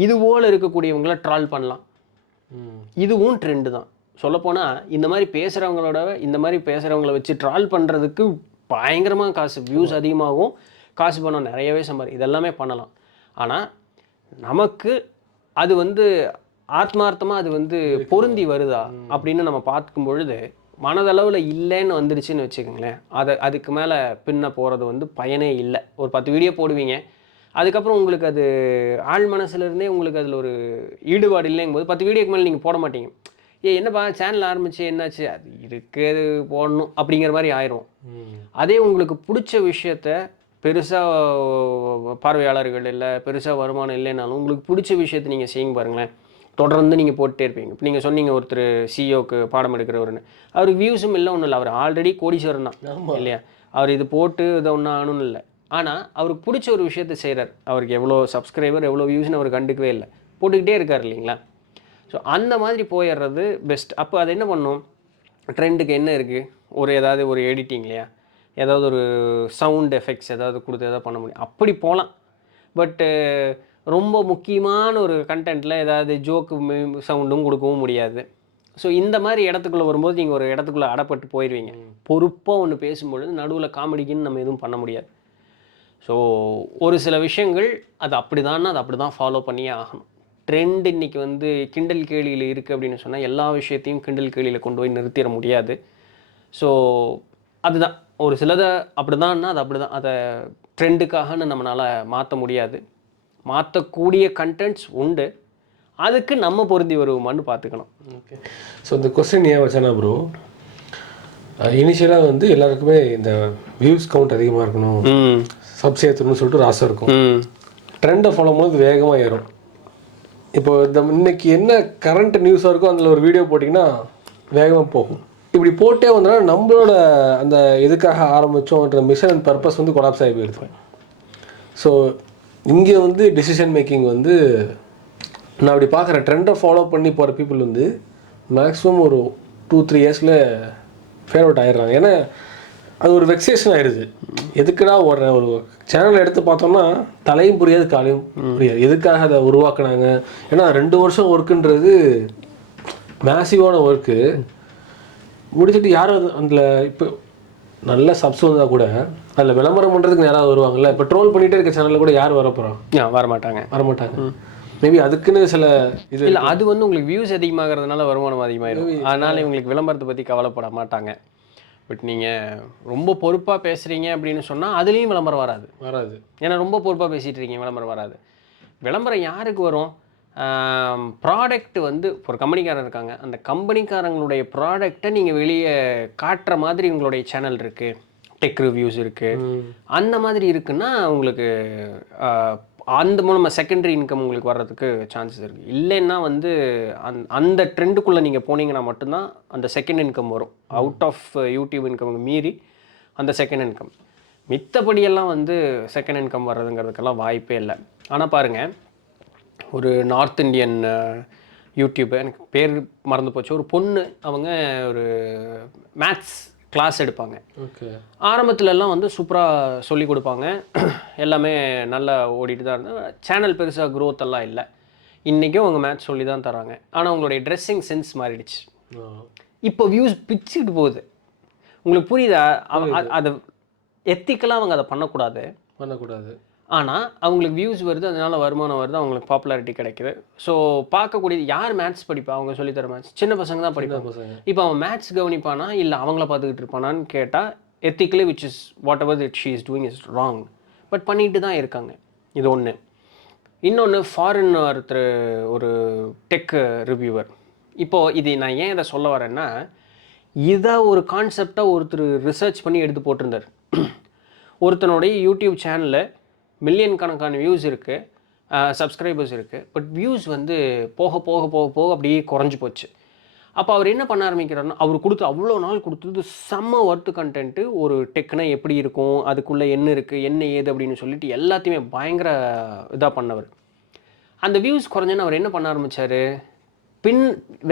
இதுபோல் இருக்கக்கூடியவங்கள ட்ரால் பண்ணலாம், இதுவும் ட்ரெண்டு தான். சொல்லப்போனால் இந்த மாதிரி பேசுகிறவங்கள வச்சு ட்ரால் பண்ணுறதுக்கு பயங்கரமாக காசு, வியூஸ் அதிகமாகும், காசு பணம் நிறையவே இதெல்லாமே பண்ணலாம். ஆனால் நமக்கு அது வந்து ஆத்மார்த்தமாக அது வந்து பொருந்தி வருதா அப்படின்னு நம்ம பார்க்கும் பொழுது மனதளவில் இல்லைன்னு வந்துடுச்சுன்னு வச்சுக்கோங்களேன், அதுக்கு மேலே பின்ன போகிறது வந்து பயனே இல்லை. ஒரு 10 வீடியோ போடுவீங்க, அதுக்கப்புறம் உங்களுக்கு அது ஆழ் மனசுலேருந்தே உங்களுக்கு அதில் ஒரு ஈடுபாடு இல்லைங்கும்போது 10 வீடியோக்கு மேலே நீங்கள் போட மாட்டீங்க. என்னப்பா சேனல் ஆரம்பிச்சு என்னாச்சு, அது இருக்குது போடணும் அப்படிங்கிற மாதிரி ஆயிரும். அதே உங்களுக்கு பிடிச்ச விஷயத்த பெருசாக பார்வையாளர்கள் இல்லை, பெருசாக வருமானம் இல்லைனாலும் உங்களுக்கு பிடிச்ச விஷயத்தை நீங்கள் செய்யுங்க பாருங்களேன், தொடர்ந்து நீங்கள் போட்டுட்டே இருப்பீங்க. இப்போ நீங்கள் சொன்னீங்க ஒருத்தர் சிஇஓக்கு பாடம் எடுக்கிறவருன்னு, அவருக்கு வியூஸும் இல்லை, ஒன்றும் இல்லை, அவர் ஆல்ரெடி கோடீஸ்வரன் தான் இல்லையா, அவர் இது போட்டு இதை ஒன்றும் ஆகணும்னு இல்லை. ஆனால் அவருக்கு பிடிச்ச ஒரு விஷயத்தை செய்கிறார், அவருக்கு எவ்வளோ சப்ஸ்கிரைபர் எவ்வளோ வியூஸ்னு அவர் கண்டுக்கவே இல்லை, போட்டுக்கிட்டே இருக்கார் இல்லைங்களா. ஸோ அந்த மாதிரி போயிடுறது பெஸ்ட். அப்போ அது என்ன பண்ணும், ட்ரெண்டுக்கு என்ன இருக்குது, ஏதாவது ஒரு எடிட்டிங் இல்லையா, ஏதாவது ஒரு சவுண்ட் எஃபெக்ட்ஸ் ஏதாவது கொடுத்து எதாவது பண்ண முடியும், அப்படி போகலாம். பட்டு ரொம்ப முக்கியமான ஒரு கண்டென்ட்டில் ஏதாவது ஜோக்கு சவுண்டும் கொடுக்கவும் முடியாது, ஸோ இந்த மாதிரி இடத்துக்குள்ளே வரும்போது நீங்கள் ஒரு இடத்துக்குள்ளே அடப்பட்டு போயிடுவீங்க. பொறுப்பாக ஒன்று பேசும்பொழுது நடுவில் காமெடிக்குன்னு நம்ம எதுவும் பண்ண முடியாது. ஸோ ஒரு சில விஷயங்கள் அது அப்படி தான் ஃபாலோ பண்ணியே ஆகணும். ட்ரெண்ட் இன்றைக்கி வந்து கிண்டல் கேலியில் இருக்குது அப்படின்னு சொன்னால் எல்லா விஷயத்தையும் கிண்டல் கேலியில் கொண்டு போய் நிறுத்திட முடியாது. ஸோ அதுதான் ஒரு சிலதை அப்படிதான்னா அது அப்படி தான், அதை ட்ரெண்டுக்காகன்னு நம்மளால் மாற்ற முடியாது. மாற்றக்கூடிய கண்டென்ட்ஸ் உண்டு, அதுக்கு நம்ம பொருந்தி வருவோமான்னு பார்த்துக்கணும். ஓகே. ஸோ இந்த கொஸ்டின் ஏன் வச்சேன்னா ப்ரோ, இனிஷியலாக வந்து எல்லாருக்குமே இந்த வியூஸ் கவுண்ட் அதிகமாக இருக்கணும், சப் சேர்த்துணும்னு சொல்லிட்டு ஒரு ஆசை இருக்கும். ட்ரெண்டை ஃபாலோ போது வேகமாக ஏறும். இப்போ இந்த இன்னைக்கு என்ன கரண்ட் நியூஸாக இருக்கோ அதில் ஒரு வீடியோ போட்டிங்கன்னா வேகமாக போகும். இப்படி போட்டே வந்தோன்னா நம்மளோட அந்த எதுக்காக ஆரம்பித்தோன்ற மிஷன் அண்ட் பர்பஸ் வந்து கொலாப்ஸ் ஆகி போயிடுது. ஸோ இங்கே வந்து டிசிஷன் மேக்கிங் வந்து நான் அப்படி பார்க்குறேன். ட்ரெண்டை ஃபாலோ பண்ணி போகிற பீப்புள் வந்து மேக்ஸிமம் ஒரு 2-3 இயர்ஸில் ஃபேர் அவுட் ஆகிடுறாங்க. ஏன்னா அது ஒரு வெக்ஸேஷன் ஆகிடுது. எதுக்குடா ஓடுற ஒரு சேனலை எடுத்து பார்த்தோம்னா தலையும் புரியாது காலையும் புரியாது, எதுக்காக அதை உருவாக்குனாங்க. ஏன்னா 2 வருஷம் ஒர்க்குன்றது மேசிவான ஒர்க்கு. முடிச்சுட்டு யாரும் அதில் இப்போ நல்ல சப்ஸ் வந்தால் கூட அதில் விளம்பரம் பண்ணுறதுக்கு யாராவது வருவாங்கல்ல. இப்போ ட்ரோல் பண்ணிகிட்டே இருக்க சேனலில் கூட யார் வரப்போகிறோம்? வரமாட்டாங்க. மேபி அதுக்குன்னு சில இது இல்லை, அது வந்து உங்களுக்கு வியூஸ் அதிகமாகிறதுனால வருமானம் அதிகமாகிடும். அதனால் இவங்களுக்கு விளம்பரத்தை பற்றி கவலைப்பட மாட்டாங்க. பட் நீங்கள் ரொம்ப பொறுப்பாக பேசுகிறீங்க அப்படின்னு சொன்னால் அதுலேயும் விளம்பரம் வராது. ஏன்னா ரொம்ப பொறுப்பாக பேசிகிட்டு இருக்கீங்க, விளம்பரம் வராது. விளம்பரம் யாருக்கு வரும்? ப்ராடக்ட் வந்து ஒரு கம்பெனிக்காரன் இருக்காங்க, அந்த கம்பெனிக்காரங்களுடைய ப்ராடக்டை நீங்கள் வெளியே காட்டுற மாதிரி உங்களுடைய சேனல் இருக்குது, டெக் ரிவ்யூஸ் இருக்குது, அந்த மாதிரி இருக்குன்னா உங்களுக்கு அந்த மூலமாக செகண்டரி இன்கம் உங்களுக்கு வர்றதுக்கு சான்சஸ் இருக்குது. இல்லைன்னா வந்து அந்த ட்ரெண்டுக்குள்ளே நீங்கள் போனீங்கன்னா மட்டும்தான் அந்த செகண்ட் இன்கம் வரும். அவுட் ஆஃப் யூடியூப் இன்கம் மீறி அந்த செகண்ட் இன்கம். மித்தபடியெல்லாம் வந்து செகண்ட் இன்கம் வர்றதுங்கிறதுக்கெல்லாம் வாய்ப்பே இல்லை. ஆனால் பாருங்கள், ஒரு நார்த் இந்தியன் யூடியூபர், எனக்கு பேர் மறந்து போச்சு, ஒரு பொண்ணு, அவங்க ஒரு மேத்ஸ் கிளாஸ் எடுப்பாங்க. ஓகே. ஆரம்பத்துலலாம் வந்து சூப்பராக சொல்லி கொடுப்பாங்க, எல்லாமே நல்லா ஓடிட்டு தான் இருந்தது. சேனல் பெருசாக க்ரோத் எல்லாம் இல்லை. இன்றைக்கும் அவங்க மேத்ஸ் சொல்லி தான் தராங்க. ஆனால் அவங்களுடைய ட்ரெஸ்ஸிங் சென்ஸ் மாறிடுச்சு. இப்போ வியூஸ் பிச்சுக்கிட்டு போகுது. உங்களுக்கு புரியுதா? அதை எத்திக்கலாக அவங்க அதை பண்ணக்கூடாது. ஆனால் அவங்களுக்கு வியூஸ் வருது, அதனால் வருமானம் வருது, அவங்களுக்கு பாப்புலாரிட்டி கிடைக்குது. ஸோ பார்க்கக்கூடியது யார் மேத்ஸ் படிப்பா? அவங்க சொல்லித்தர மேத்ஸ் சின்ன பசங்க தான் படிப்பாங்க. இப்போ அவன் மேத்ஸ் கவனிப்பானா இல்லை அவங்கள பார்த்துக்கிட்டு இருப்பானான்னு கேட்டால் ethically which is what ever it she is doing is wrong. But பண்ணிட்டு தான் இருக்காங்க. இது ஒன்று. இன்னொன்று, ஃபாரின் ஒருத்தர் ஒரு டெக் ரிவ்யூவர். இப்போது இது நான் ஏன் இதை சொல்ல வரேன்னா, இதை ஒரு கான்செப்டாக ஒருத்தர் ரிசர்ச் பண்ணி எடுத்து போட்டிருந்தார். ஒருத்தனுடைய யூடியூப் சேனலில் மில்லியன் கணக்கான வியூஸ் இருக்குது, சப்ஸ்கிரைபர்ஸ் இருக்குது, பட் வியூஸ் வந்து போக போக போக போக அப்படியே குறைஞ்சி போச்சு. அப்போ அவர் என்ன பண்ண ஆரம்பிக்கிறாருன்னா, அவர் கொடுத்து அவ்வளோ நாள் கொடுத்தது செம்ம ஒர்த்து கண்டென்ட்டு, ஒரு டெக்னா எப்படி இருக்கும், அதுக்குள்ளே என்ன இருக்குது, என்ன ஏது அப்படின்னு சொல்லிட்டு எல்லாத்தையுமே பயங்கர இதாக பண்ணவர். அந்த வியூஸ் குறைஞ்சோன்னு அவர் என்ன பண்ண ஆரம்பித்தார்,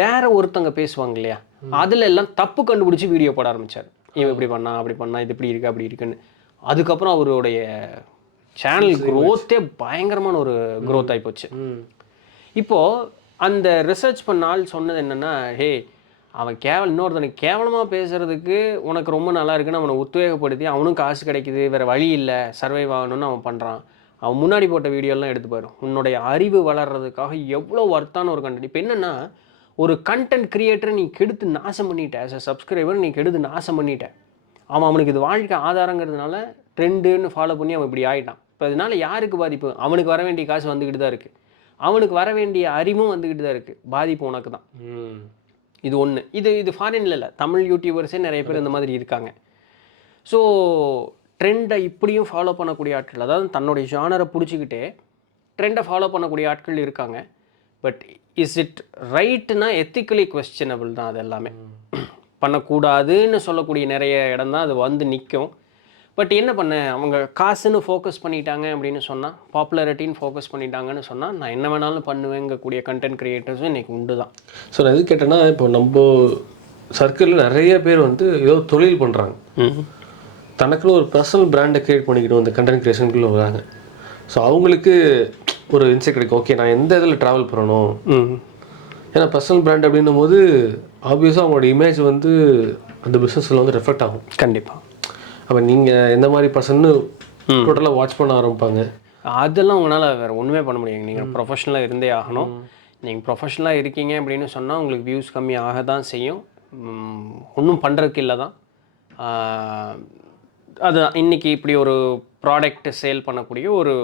வேற ஒருத்தங்க பேசுவாங்க இல்லையா, அதில் எல்லாம் தப்பு கண்டுபிடிச்சி வீடியோ போட ஆரம்பித்தார். இவன் இப்படி பண்ணா அப்படி பண்ணா, இது இப்படி இருக்குது அப்படி இருக்குன்னு. அதுக்கப்புறம் அவருடைய சேனல் க்ரோத்தே பயங்கரமான ஒரு க்ரோத் ஆகிப்போச்சு. இப்போது அந்த ரிசர்ச் பண்ண ஆள் சொன்னது என்னென்னா, ஹே அவன் இன்னொருத்தனுக்கு கேவலமாக பேசுகிறதுக்கு உனக்கு ரொம்ப நல்லா இருக்குன்னு அவனை உத்வேகப்படுத்தி, அவனும் காசு கிடைக்குது, வேறு வழி இல்லை, சர்வைவ் ஆகணும்னு அவன் பண்ணுறான். அவன் முன்னாடி போட்ட வீடியோலாம் எடுத்துப்பாரு. உன்னுடைய அறிவு வளர்கிறதுக்காக எவ்வளோ ஒர்த்தான ஒரு கண்டென்ட். இப்போ என்னென்னா, ஒரு கண்டென்ட் கிரியேட்டரை நீ கெடுத்து நாசம் பண்ணிட்ட, ஆஸ் அ சப்ஸ்கிரைபர் நீ கெடுத்து நாசம் பண்ணிட்ட. அவனுக்கு இது வாழ்க்கை ஆதாரங்கிறதுனால ட்ரெண்டுன்னு ஃபாலோ பண்ணி அவன் இப்படி ஆகிட்டான். இப்போ அதனால யாருக்கு பாதிப்பு? அவனுக்கு வர வேண்டிய காசு வந்துக்கிட்டு தான் இருக்குது, அவனுக்கு வர வேண்டிய அறிவும் வந்துக்கிட்டு தான் இருக்குது. பாதிப்பு உனக்கு தான். இது ஒன்று. இது ஃபாரின்ல இல்லை, தமிழ் யூடியூபர்ஸே நிறைய பேர் இந்த மாதிரி இருக்காங்க. ஸோ ட்ரெண்டை இப்படியும் ஃபாலோ பண்ணக்கூடிய ஆட்கள், அதாவது தன்னுடைய ஜானரை பிடிச்சிக்கிட்டே ட்ரெண்டை ஃபாலோ பண்ணக்கூடிய ஆட்கள் இருக்காங்க. பட் இஸ் இட் ரைட்னா எத்திக்கலி குவெஸ்சனபிள் தான். அது எல்லாமே பண்ணக்கூடாதுன்னு சொல்லக்கூடிய நிறைய இடம் தான் அது வந்து நிற்கும். பட் என்ன பண்ண, அவங்க காசுன்னு ஃபோக்கஸ் பண்ணிட்டாங்க அப்படின்னு சொன்னால், பாப்புலாரிட்டின்னு ஃபோக்கஸ் பண்ணிட்டாங்கன்னு சொன்னால், நான் என்ன வேணாலும் பண்ணுவேங்கக்கூடிய கண்டென்ட் க்ரியேட்டர்ஸும் இன்றைக்கி உண்டு தான். ஸோ நான் எது கேட்டேன்னா, இப்போ நம்ம சர்க்கிளில் நிறைய பேர் வந்து ஏதோ தொழில் பண்ணுறாங்க, தனக்குன்னு ஒரு பர்சனல் பிராண்டை க்ரியேட் பண்ணிக்கணும், இந்த கண்டென்ட் க்ரியேஷனுக்குள்ளே வராங்க. ஸோ அவங்களுக்கு ஒரு இன்சைட் கிடைக்கும், ஓகே நான் எந்த இதில் ட்ராவல் பண்ணணும், ஏன்னா பர்சனல் பிராண்ட் அப்படின்னும் போது ஆப்வியஸாக அவங்களோட இமேஜ் வந்து அந்த பிஸ்னஸில் வந்து ரெஃப்ளெக்ட் ஆகும். கண்டிப்பாக. அப்போ நீங்கள் எந்த மாதிரி பர்சன்னு டோட்டலாக வாட்ச் பண்ண ஆரம்பிப்பாங்க. அதெல்லாம் உங்களால் வேறு ஒன்றுமே பண்ண முடியாது. நீங்கள் ப்ரொஃபஷனலாக இருந்தே ஆகணும். நீங்கள் ப்ரொஃபஷனலாக இருக்கீங்க அப்படின்னு சொன்னால் உங்களுக்கு வியூஸ் கம்மி ஆக தான் செய்யும். ஒன்றும் பண்ணுறதுக்கு இல்லை தான். அதுதான் இன்றைக்கி இப்படி ஒரு ப்ராடக்ட் சேல் பண்ணக்கூடிய ஒரு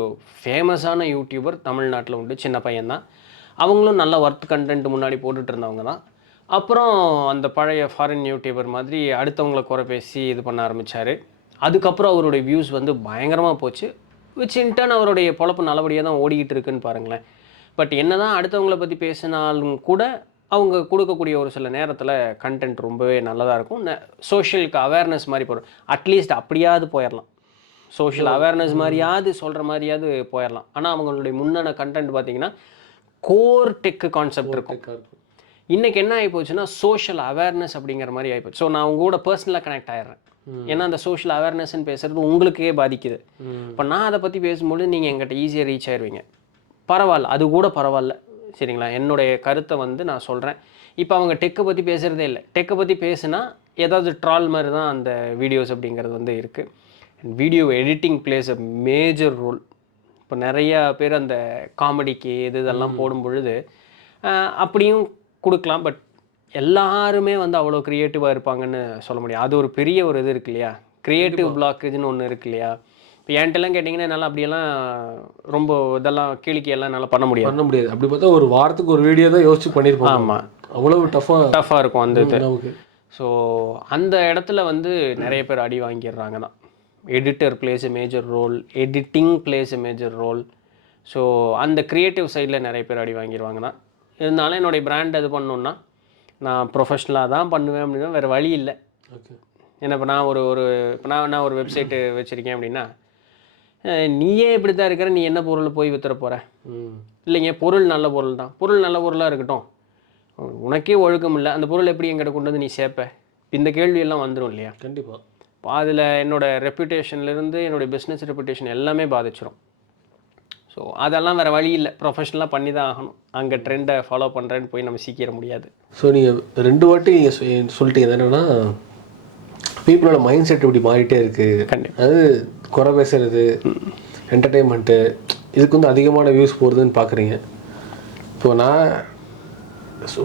ஃபேமஸான யூடியூபர் தமிழ்நாட்டில் உண்டு. சின்ன பையன்தான். அவங்களும் நல்ல ஒர்த் கண்டென்ட் முன்னாடி போட்டுட்டு இருந்தவங்க தான். அப்புறம் அந்த பழைய ஃபாரின் யூடியூபர் மாதிரி அடுத்தவங்கள குறை பேசி இது பண்ண ஆரம்பித்தார். அதுக்கப்புறம் அவருடைய வியூஸ் வந்து பயங்கரமாக போச்சு. விச் இன்டர்ன் அவருடைய பொழப்பு நல்லபடியாக தான் ஓடிக்கிட்டு இருக்குன்னு பாருங்களேன். பட் என்ன தான் அடுத்தவங்கள பற்றி பேசினாலும் கூட அவங்க கொடுக்கக்கூடிய ஒரு சில நேரத்தில் கண்டென்ட் ரொம்பவே நல்லதாக இருக்கும். சோஷியலுக்கு அவேர்னஸ் மாதிரி போடும். அட்லீஸ்ட் அப்படியாவது போயிடலாம். சோஷியல் அவேர்னஸ் மாதிரியாவது சொல்கிற மாதிரியாவது போயிடலாம். ஆனால் அவங்களுடைய முன்னான கண்டென்ட் பார்த்திங்கன்னா கோர் டெக்கு கான்செப்ட் இருக்கும். இன்றைக்கி என்ன ஆகி போச்சுன்னா சோஷியல் அவேர்னஸ் அப்படிங்கிற மாதிரி ஆகிப்போச்சு. ஸோ நான் அவங்க கூட பர்சனலாக கனெக்ட் ஆகிடுறேன். ஏன்னா அந்த சோஷியல் அவேர்னஸ்ன்னு பேசுகிறது உங்களுக்கே பாதிக்குது. இப்போ நான் அதை பற்றி பேசும்போது நீங்கள் எங்கிட்ட ஈஸியாக ரீச் ஆயிடுவீங்க. பரவாயில்ல, அது கூட பரவாயில்ல, சரிங்களா? என்னுடைய கருத்தை வந்து நான் சொல்கிறேன். இப்போ அவங்க டெக்கை பற்றி பேசுகிறதே இல்லை. டெக்கை பற்றி பேசுனா ஏதாவது ட்ரால் மாதிரி தான் அந்த வீடியோஸ் அப்படிங்கிறது வந்து இருக்குது. Video editing plays a major role. இப்போ நிறையா பேர் அந்த காமெடிக்கு இதெல்லாம் போடும் பொழுது அப்படியும் கொடுக்கலாம். பட் எல்லாருமே வந்து அவ்வளோ க்ரியேட்டிவாக இருப்பாங்கன்னு சொல்ல முடியாது. அது ஒரு பெரிய ஒரு இது இருக்கு இல்லையா, க்ரியேட்டிவ் பிளாக்கேஜ்னு ஒன்று இருக்கு இல்லையா. இப்போ என்கிட்டலாம் கேட்டிங்கன்னா என்னால் அப்படியெல்லாம் ரொம்ப இதெல்லாம் கேளிக்கையெல்லாம் என்னால் பண்ண முடியாது. அப்படி பார்த்தா ஒரு வாரத்துக்கு ஒரு வீடியோ தான் யோசிச்சு பண்ணியிருப்போம். ஆமாம், அவ்வளோ டஃப்பாக இருக்கும் அந்த இது. ஸோ அந்த இடத்துல வந்து நிறைய பேர் அடி வாங்கிடுறாங்க தான். Editor plays a major role, editing plays a major role. So அந்த க்ரியேட்டிவ் சைடில் நிறைய பேர் அடி வாங்கிடுவாங்க தான். இருந்தாலும் என்னுடைய பிராண்ட் இது பண்ணணுன்னா நான் ப்ரொஃபஷ்னலாக தான் பண்ணுவேன் அப்படின்னா வேறு வழி இல்லை. ஓகே. ஏன்னா இப்போ நான் இப்போ நான் ஒரு வெப்சைட்டு வச்சுருக்கேன் அப்படின்னா நீயே இப்படி தான் இருக்கிற, நீ என்ன பொருள் போய் விற்றுற போகிற? இல்லைங்க, பொருள் நல்ல பொருள் தான். பொருள் நல்ல பொருளாக இருக்கட்டும், உனக்கே ஒழுக்கம் இல்லை, அந்த பொருள் எப்படி எங்கிட்ட கொண்டு வந்து நீ சேர்ப்ப? இந்த கேள்வியெல்லாம் வந்துடும் இல்லையா? கண்டிப்பாக. இப்போ அதில் என்னோடய ரெப்யூட்டேஷன்லேருந்து என்னுடைய பிஸ்னஸ் ரெப்யூட்டேஷன் எல்லாமே பாதிச்சிடும். ஸோ அதெல்லாம் வேறு வழி இல்லை, ப்ரொஃபஷ்னலாக பண்ணி தான் ஆகணும். அங்கே ட்ரெண்டை ஃபாலோ பண்ணுறேன்னு போய் நம்ம சீக்கிர முடியாது. ஸோ நீங்கள் 2 வாட்டி நீங்கள் சொல்லிட்டீங்க என்னென்னா பீப்புளோட மைண்ட் செட் இப்படி மாறிட்டே இருக்குது. கண்டிப்பாக. அது குறை பேசுறது, என்டர்டெயின்மெண்ட்டு, இதுக்கு வந்து அதிகமான வியூஸ் போகிறதுன்னு பார்க்குறீங்க. இப்போ நான்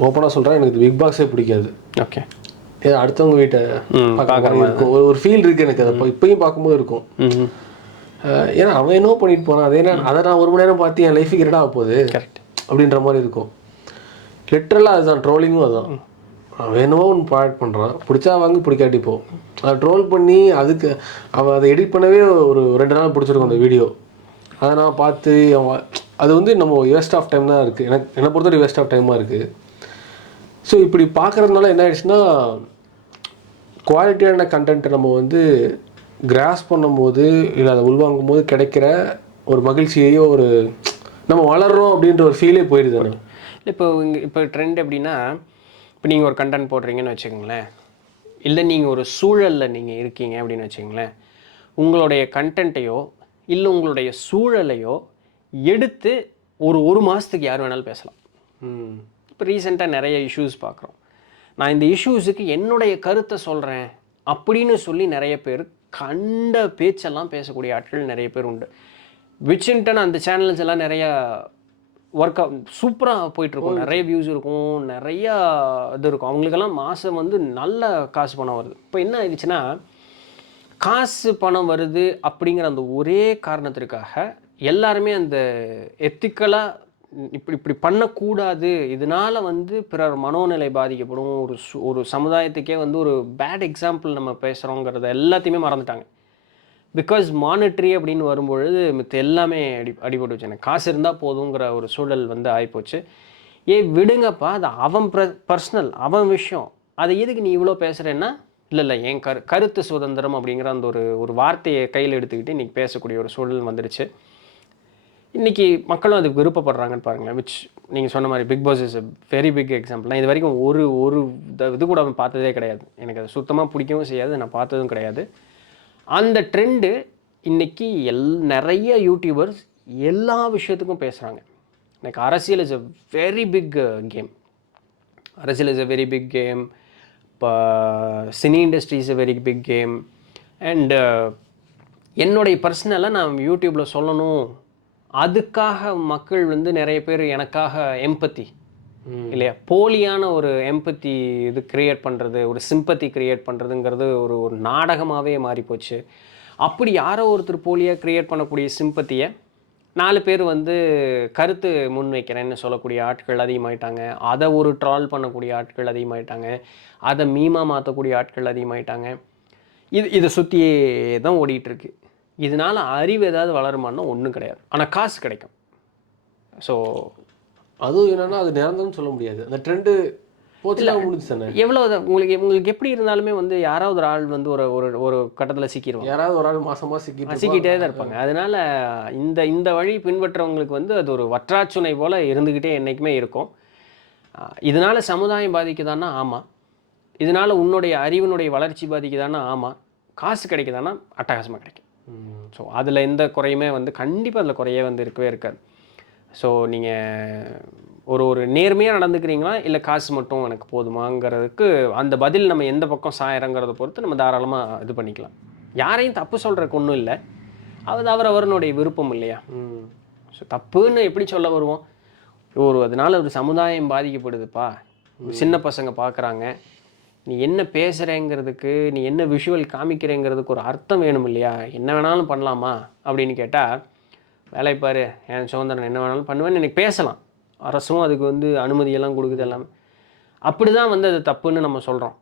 ஓப்பனாக சொல்கிறேன், எனக்கு பிக் பாஸே பிடிக்காது. ஓகே. ஏன்னா அடுத்தவங்க வீட்டை பார்க்குற மாதிரி இருக்கும், ஒரு ஃபீல் இருக்குது எனக்கு. அதை இப்போயும் பார்க்கும்போது இருக்கும். ஏன்னா அவன் என்ன பண்ணிட்டு போனான், அதை நான் 1 மணி நேரம் பார்த்து என் லைஃபுக்கு என்னடா போகுது அப்படின்ற மாதிரி இருக்கும். லிட்ரலாக அதுதான், ட்ரோலிங்கும் அதுதான். அவன் என்னவோ ஒன்று ப்ராடக்ட் பண்ணுறான், பிடிச்சா வாங்கி பிடிக்காட்டி போ. அதை ட்ரோல் பண்ணி அதுக்கு அவன் அதை எடிட் பண்ணவே ஒரு 2 நாள் பிடிச்சிருக்கும் அந்த வீடியோ. அதை நான் பார்த்து அது வந்து நம்ம வேஸ்ட் ஆஃப் டைம் தான் இருக்குது. என்னை பொறுத்தவரை வேஸ்ட் ஆஃப் டைமாக இருக்குது. ஸோ இப்படி பார்க்குறதுனால என்ன ஆயிடுச்சுன்னா குவாலிட்டியான கண்டென்ட்டை நம்ம வந்து கிராஸ் பண்ணும்போது இல்லை அதை உள்வாங்கும் போது கிடைக்கிற ஒரு மகிழ்ச்சியையோ ஒரு நம்ம வளர்கிறோம் அப்படின்ற ஒரு ஃபீலே போயிடுது. இப்போ ட்ரெண்ட் எப்படின்னா, இப்போ நீங்கள் ஒரு கண்டென்ட் போடுறீங்கன்னு வச்சுக்கோங்களேன், இல்லை நீங்கள் ஒரு சூழலில் நீங்கள் இருக்கீங்க அப்படின்னு வச்சுக்கோங்களேன், உங்களுடைய கண்டென்ட்டையோ இல்லை உங்களுடைய சூழலையோ எடுத்து ஒரு மாதத்துக்கு யார் வேணாலும் பேசலாம். இப்போ ரீசெண்டாக நிறைய இஷ்யூஸ் பார்க்குறோம். நான் இந்த இஷ்யூஸுக்கு என்னுடைய கருத்தை சொல்கிறேன் அப்படின்னு சொல்லி நிறைய பேர் கண்ட பேச்செல்லாம் பேசக்கூடிய ஆட்கள் நிறைய பேர் உண்டு. விச்சின்டன் அந்த சேனல்ஸ் எல்லாம் நிறையா ஒர்க் சூப்பராக போயிட்டுருக்கும், நிறைய வியூஸ் இருக்கும், நிறையா இது இருக்கும். அவங்களுக்கெல்லாம் மாதம் வந்து நல்ல காசு பணம் வருது. இப்போ என்ன ஆயிடுச்சுன்னா, காசு பணம் வருது அப்படிங்கிற அந்த ஒரே காரணத்திற்காக எல்லாருமே அந்த எத்திக்கலாக இப்படி பண்ணக்கூடாது, இதனால் வந்து பிறர் மனோநிலை பாதிக்கப்படும், ஒரு சமுதாயத்துக்கே வந்து ஒரு பேட் எக்ஸாம்பிள் நம்ம பேசுகிறோங்கிறத எல்லாத்தையுமே மறந்துட்டாங்க. பிகாஸ் மானிட்ரி அப்படின்னு வரும்பொழுது மித்த எல்லாமே அடிபட்டு வச்சு, எனக்கு காசு இருந்தால் போதுங்கிற ஒரு சூழல் வந்து ஆகிப்போச்சு. விடுங்கப்பா, அது அவன் பர்சனல், அவன் விஷயம், அதை எதுக்கு நீ இவ்வளோ பேசுகிறேன்னா, இல்லை என் கருத்து சுதந்திரம் அப்படிங்கிற அந்த ஒரு வார்த்தையை கையில் எடுத்துக்கிட்டு இன்றைக்கி பேசக்கூடிய ஒரு சூழல் வந்துடுச்சு. இன்றைக்கி மக்களும் அதுக்கு விருப்பப்படுறாங்கன்னு பாருங்களேன். விச் நீங்கள் சொன்ன மாதிரி Bigg Boss is a very big example. நான் இது வரைக்கும் ஒரு இது கூட அவன் பார்த்ததே கிடையாது. எனக்கு அது சுத்தமாக பிடிக்கவும் செய்யாது, நான் பார்த்ததும் கிடையாது. அந்த ட்ரெண்டு இன்றைக்கி நிறைய யூடியூபர்ஸ் எல்லா விஷயத்துக்கும் பேசுகிறாங்க. எனக்கு அரசியல் is a very big game. அரசியல் is a very big game. இப்போ cine industry is a very big game. And என்னுடைய பர்சனலாக நான் யூடியூப்பில் சொல்லணும், அதுக்காக மக்கள் வந்து நிறைய பேர் எனக்காக எம்பத்தி இல்லையா, போலியான ஒரு எம்பத்தி இது கிரியேட் பண்ணுறது, ஒரு சிம்பத்தி கிரியேட் பண்ணுறதுங்கிறது ஒரு ஒரு நாடகமாகவே மாறிப்போச்சு. அப்படி யாரோ ஒருத்தர் போலியாக கிரியேட் பண்ணக்கூடிய சிம்பத்தியை 4 பேர் வந்து கருத்து முன்வைக்கிறேன்னு சொல்லக்கூடிய ஆட்கள் அதிகமாயிட்டாங்க. அதை ஒரு ட்ரால் பண்ணக்கூடிய ஆட்கள் அதிகமாயிட்டாங்க. அதை மீமாக மாற்றக்கூடிய ஆட்கள் அதிகமாயிட்டாங்க. இதை சுற்றியே தான் ஓடிட்டுருக்கு. இதனால் அறிவு ஏதாவது வளருமான்னா ஒன்றும் கிடையாது. ஆனால் காசு கிடைக்கும். ஸோ அதுவும் என்னன்னா அது நிரந்தரம்னு சொல்ல முடியாது. அந்த ட்ரெண்டு போச்சுல முடிஞ்சு தானே. எவ்வளோ உங்களுக்கு உங்களுக்கு எப்படி இருந்தாலுமே வந்து யாராவது ஒரு ஆள் வந்து ஒரு ஒரு ஒரு கட்டத்தில் சிக்கிடுவாங்க. யாராவது ஒரு ஆள் மாசமா சிக்கிட்டே தான் இருப்பாங்க. அதனால இந்த வழி பின்பற்றவங்களுக்கு வந்து அது ஒரு வற்றாச்சுனை போல் இருந்துக்கிட்டே என்றைக்குமே இருக்கும். இதனால் சமுதாயம் பாதிக்குதான்னா ஆமாம். இதனால் உன்னுடைய அறிவினுடைய வளர்ச்சி பாதிக்குதான்னா ஆமாம். காசு கிடைக்குதான்னா அட்டகாசமாக கிடைக்கும். ஸோ அதில் எந்த குறையுமே வந்து கண்டிப்பாக அதில் குறையே வந்து இருக்கவே இருக்காது. ஸோ நீங்கள் ஒரு நேர்மையாக நடந்துக்கிறீங்களா, இல்லை காசு மட்டும் எனக்கு போதுமாங்கிறதுக்கு அந்த பதில் நம்ம எந்த பக்கம் சாயறங்கிறத பொறுத்து நம்ம தாராளமாக இது பண்ணிக்கலாம். யாரையும் தப்பு சொல்கிறதுக்கு ஒன்றும் இல்லை. அவரவருடைய விருப்பம் இல்லையா. ஸோ தப்புன்னு எப்படி சொல்ல வருவோம். அதனால் ஒரு சமுதாயம் பாதிக்கப்படுதுப்பா, சின்ன பசங்க பார்க்குறாங்க, நீ என்ன பேசுகிறேங்கிறதுக்கு, நீ என்ன விஷுவல் காமிக்கிறேங்கிறதுக்கு ஒரு அர்த்தம் வேணும் இல்லையா. என்ன வேணாலும் பண்ணலாமா அப்படின்னு கேட்டால், வேலை பாரு, என் சுதந்திரம், என்ன வேணாலும் பண்ணுவேன்னு எனக்கு பேசலாம். அரசும் அதுக்கு வந்து அனுமதியெல்லாம் கொடுக்குது எல்லாமே. அப்படி தான் வந்து அது தப்புன்னு நம்ம சொல்கிறோம்.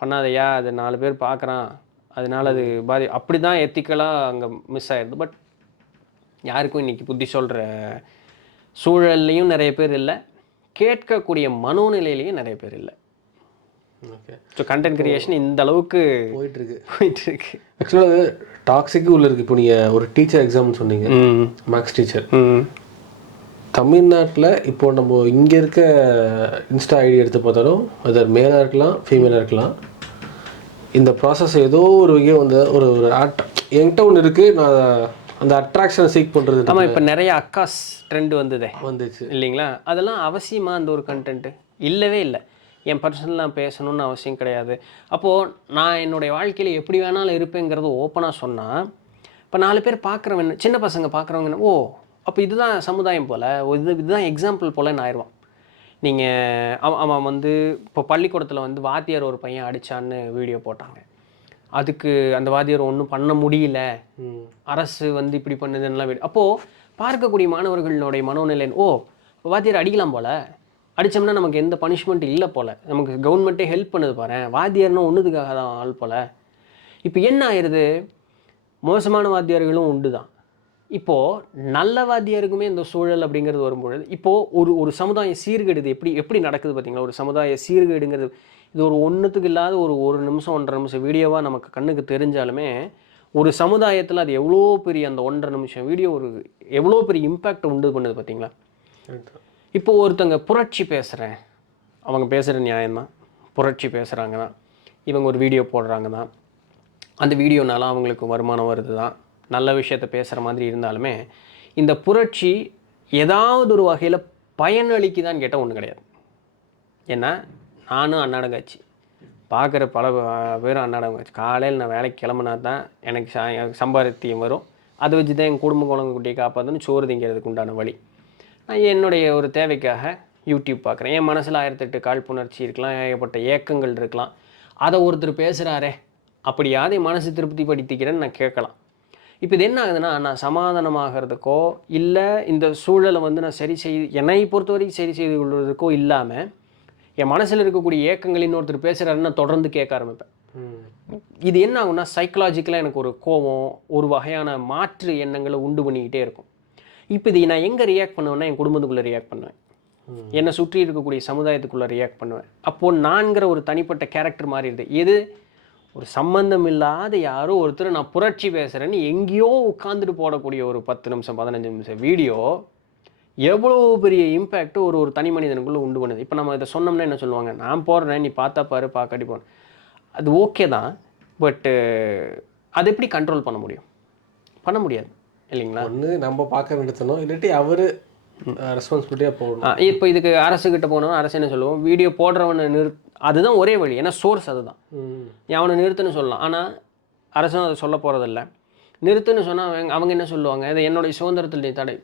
பண்ணாதையா, அது 4 பேர் பார்க்குறான், அதனால் அது அப்படி தான் எத்திக்கலாக அங்கே மிஸ் ஆகிடுது. பட் யாருக்கும் இன்றைக்கி புத்தி சொல்கிற சூழல்லையும் நிறைய பேர் இல்லை, கேட்கக்கூடிய மனோநிலையிலையும் நிறைய பேர் இல்லை. ஓகே. ஸோ கண்டென்ட் கிரியேஷன் இந்த அளவுக்கு போயிட்டுருக்கு. ஆக்சுவலாக அது டாக்ஸிக்கு உள்ள இருக்குது. இப்போ நீங்கள் ஒரு டீச்சர் எக்ஸாம்னு சொன்னீங்க, மேக்ஸ் டீச்சர். தமிழ்நாட்டில் இப்போ நம்ம இங்கே இருக்க இன்ஸ்டா ஐடி எடுத்து பார்த்தாலும் அது மேலாக இருக்கலாம், ஃபீமேலாக இருக்கலாம். இந்த ப்ராசஸ் ஏதோ ஒரு வகையாக வந்து ஒரு ஒரு என்கிட்ட ஒன்று இருக்குது, நான் அந்த அட்ராக்ஷனை சீக் பண்ணுறது. ஆமாம், இப்போ நிறைய அக்காஸ் ட்ரெண்ட் வந்துச்சு இல்லைங்களா. அதெல்லாம் அவசியமாக அந்த ஒரு கண்டென்ட்டு இல்லவே இல்லை. என் பர்சனல் நான் பேசணும்னு அவசியம் கிடையாது. அப்போது நான் என்னுடைய வாழ்க்கையில் எப்படி வேணாலும் இருப்பேங்கிறது ஓப்பனாக சொன்னால், இப்போ 4 பேர் பார்க்குறவங்க, சின்ன பசங்க பார்க்குறவங்க, ஓ அப்போ இதுதான் சமுதாயம் போல், இதுதான் எக்ஸாம்பிள் போலன்னு ஆயிடுவான். நீங்கள் அவன் வந்து இப்போ பள்ளிக்கூடத்தில் வந்து வாத்தியார் ஒரு பையன் அடித்தான்னு வீடியோ போட்டாங்க. அதுக்கு அந்த வாத்தியார் ஒன்றும் பண்ண முடியல, அரசு வந்து இப்படி பண்ணுதுன்னெலாம் வீடியோ. அப்போது பார்க்கக்கூடிய மாணவர்களுடைய மனோநிலை, ஓ வாத்தியார் அடிக்கலாம் போல், அடித்தோம்னா நமக்கு எந்த பனிஷ்மெண்ட் இல்லை போல், நமக்கு கவர்மெண்ட்டே ஹெல்ப் பண்ணுது பாரு, வாத்தியார்னா ஒன்றுதுக்காக தான் ஆள் போல். இப்போ என்ன ஆயிடுது, மோசமான வாத்தியார்களும் உண்டு தான். இப்போது நல்ல வாத்தியாருக்குமே இந்த சூழல் அப்படிங்கிறது வரும்பொழுது, இப்போது ஒரு சமுதாயம் சீர்கேடுது எப்படி நடக்குது பார்த்தீங்களா. ஒரு சமுதாய சீர்கேடுங்கிறது இது ஒரு ஒன்றுத்துக்கு இல்லாத ஒரு நிமிஷம் 1.5 நிமிஷம் வீடியோவாக நமக்கு கண்ணுக்கு தெரிஞ்சாலுமே, ஒரு சமுதாயத்தில் அது எவ்வளோ பெரிய அந்த 1.5 நிமிஷம் வீடியோ எவ்வளோ பெரிய இம்பேக்ட் உண்டு பண்ணுது பார்த்தீங்களா. இப்போது ஒருத்தங்க புரட்சி பேசுகிறேன், அவங்க பேசுகிற நியாயம்தான், புரட்சி பேசுகிறாங்க தான், இவங்க ஒரு வீடியோ போடுறாங்க தான், அந்த வீடியோனால அவங்களுக்கு வருமானம் வருது தான், நல்ல விஷயத்தை பேசுகிற மாதிரி இருந்தாலுமே இந்த புரட்சி ஏதாவது ஒரு வகையில் பயனளிக்குதான்னு கேட்டால் ஒன்றும் கிடையாது. ஏன்னா நானும் அன்னாடங்காச்சு பார்க்குற பல பேரும் அன்னாடங்காச்சு. காலையில் நான் வேலைக்கு கிளம்புனா தான் எனக்கு சம்பாத்தியம் வரும், அதை வச்சு தான் என் குடும்ப குழந்தைக்குட்டியை காப்பாற்றணும், சோறு திங்கிறதுக்கு உண்டான வழி. நான் என்னுடைய ஒரு தேவைக்காக யூடியூப் பார்க்குறேன். என் மனசில் 1008 காழ்ப்புணர்ச்சி இருக்கலாம், ஏகப்பட்ட ஏக்கங்கள் இருக்கலாம். அதை ஒருத்தர் பேசுகிறாரே அப்படியாவது என் மனசு திருப்தி படுத்திக்கிறேன்னு நான் கேட்கலாம். இப்போ இது என்ன ஆகுதுன்னா, நான் சமாதானமாகிறதுக்கோ இல்லை இந்த சூழலை வந்து நான் என்னை பொறுத்த வரைக்கும் சரி செய்து கொள்வதற்கோ இல்லாமல், என் மனசில் இருக்கக்கூடிய ஏக்கங்கள் ஒருத்தர் பேசுகிறாருன்னு நான் தொடர்ந்து கேட்க ஆரம்பிப்பேன். இது என்ன ஆகும்னா, சைக்கலாஜிக்கலாக எனக்கு ஒரு கோபம், ஒரு வகையான மாற்று எண்ணங்களை உண்டு பண்ணிக்கிட்டே இருக்கும். இப்போ இது நான் எங்கே ரியாக்ட் பண்ணுவேன்னா, என் குடும்பத்துக்குள்ளே ரியாக்ட் பண்ணுவேன், என்னை சுற்றி இருக்கக்கூடிய சமுதாயத்துக்குள்ளே ரியாக்ட் பண்ணுவேன். அப்போது நான்கிற ஒரு தனிப்பட்ட கேரக்டர் மாறிடுது. எது ஒரு சம்பந்தம் இல்லாத யாரோ ஒருத்தர் நான் புரட்சி பேசுகிறேன்னு எங்கேயோ உட்காந்துட்டு போடக்கூடிய ஒரு 10 நிமிஷம் 15 நிமிஷம் வீடியோ எவ்வளோ பெரிய இம்பேக்ட் ஒரு தனி மனிதனுக்குள்ளே உண்டு பண்ணுது. இப்போ நம்ம இதை சொன்னோம்னா என்ன சொல்லுவாங்க, நான் போடுறேன் நீ பார்த்தா பாரு பார்க்காட்டி போன, அது ஓகே தான். பட்டு அதை எப்படி கண்ட்ரோல் பண்ண முடியும்? பண்ண முடியாது இல்லைங்களா. ஒன்று நம்ம பார்க்க நிறுத்தணும், இல்லாட்டி அவர் ரெஸ்பான்சிபிலிட்டியாக போகணும். இப்போ இதுக்கு அரசுக்கிட்ட போனோம், அரசு என்ன சொல்லுவோம், வீடியோ போடுறவனை அதுதான் ஒரே வழி, ஏன்னா சோர்ஸ் அதுதான். அவனை நிறுத்துன்னு சொல்லலாம், ஆனால் அரசும் அதை சொல்ல போகிறதில்ல. நிறுத்துன்னு சொன்னால் அவங்க என்ன சொல்லுவாங்க, இது என்னுடைய சுதந்திரத்தில் நீ தடை.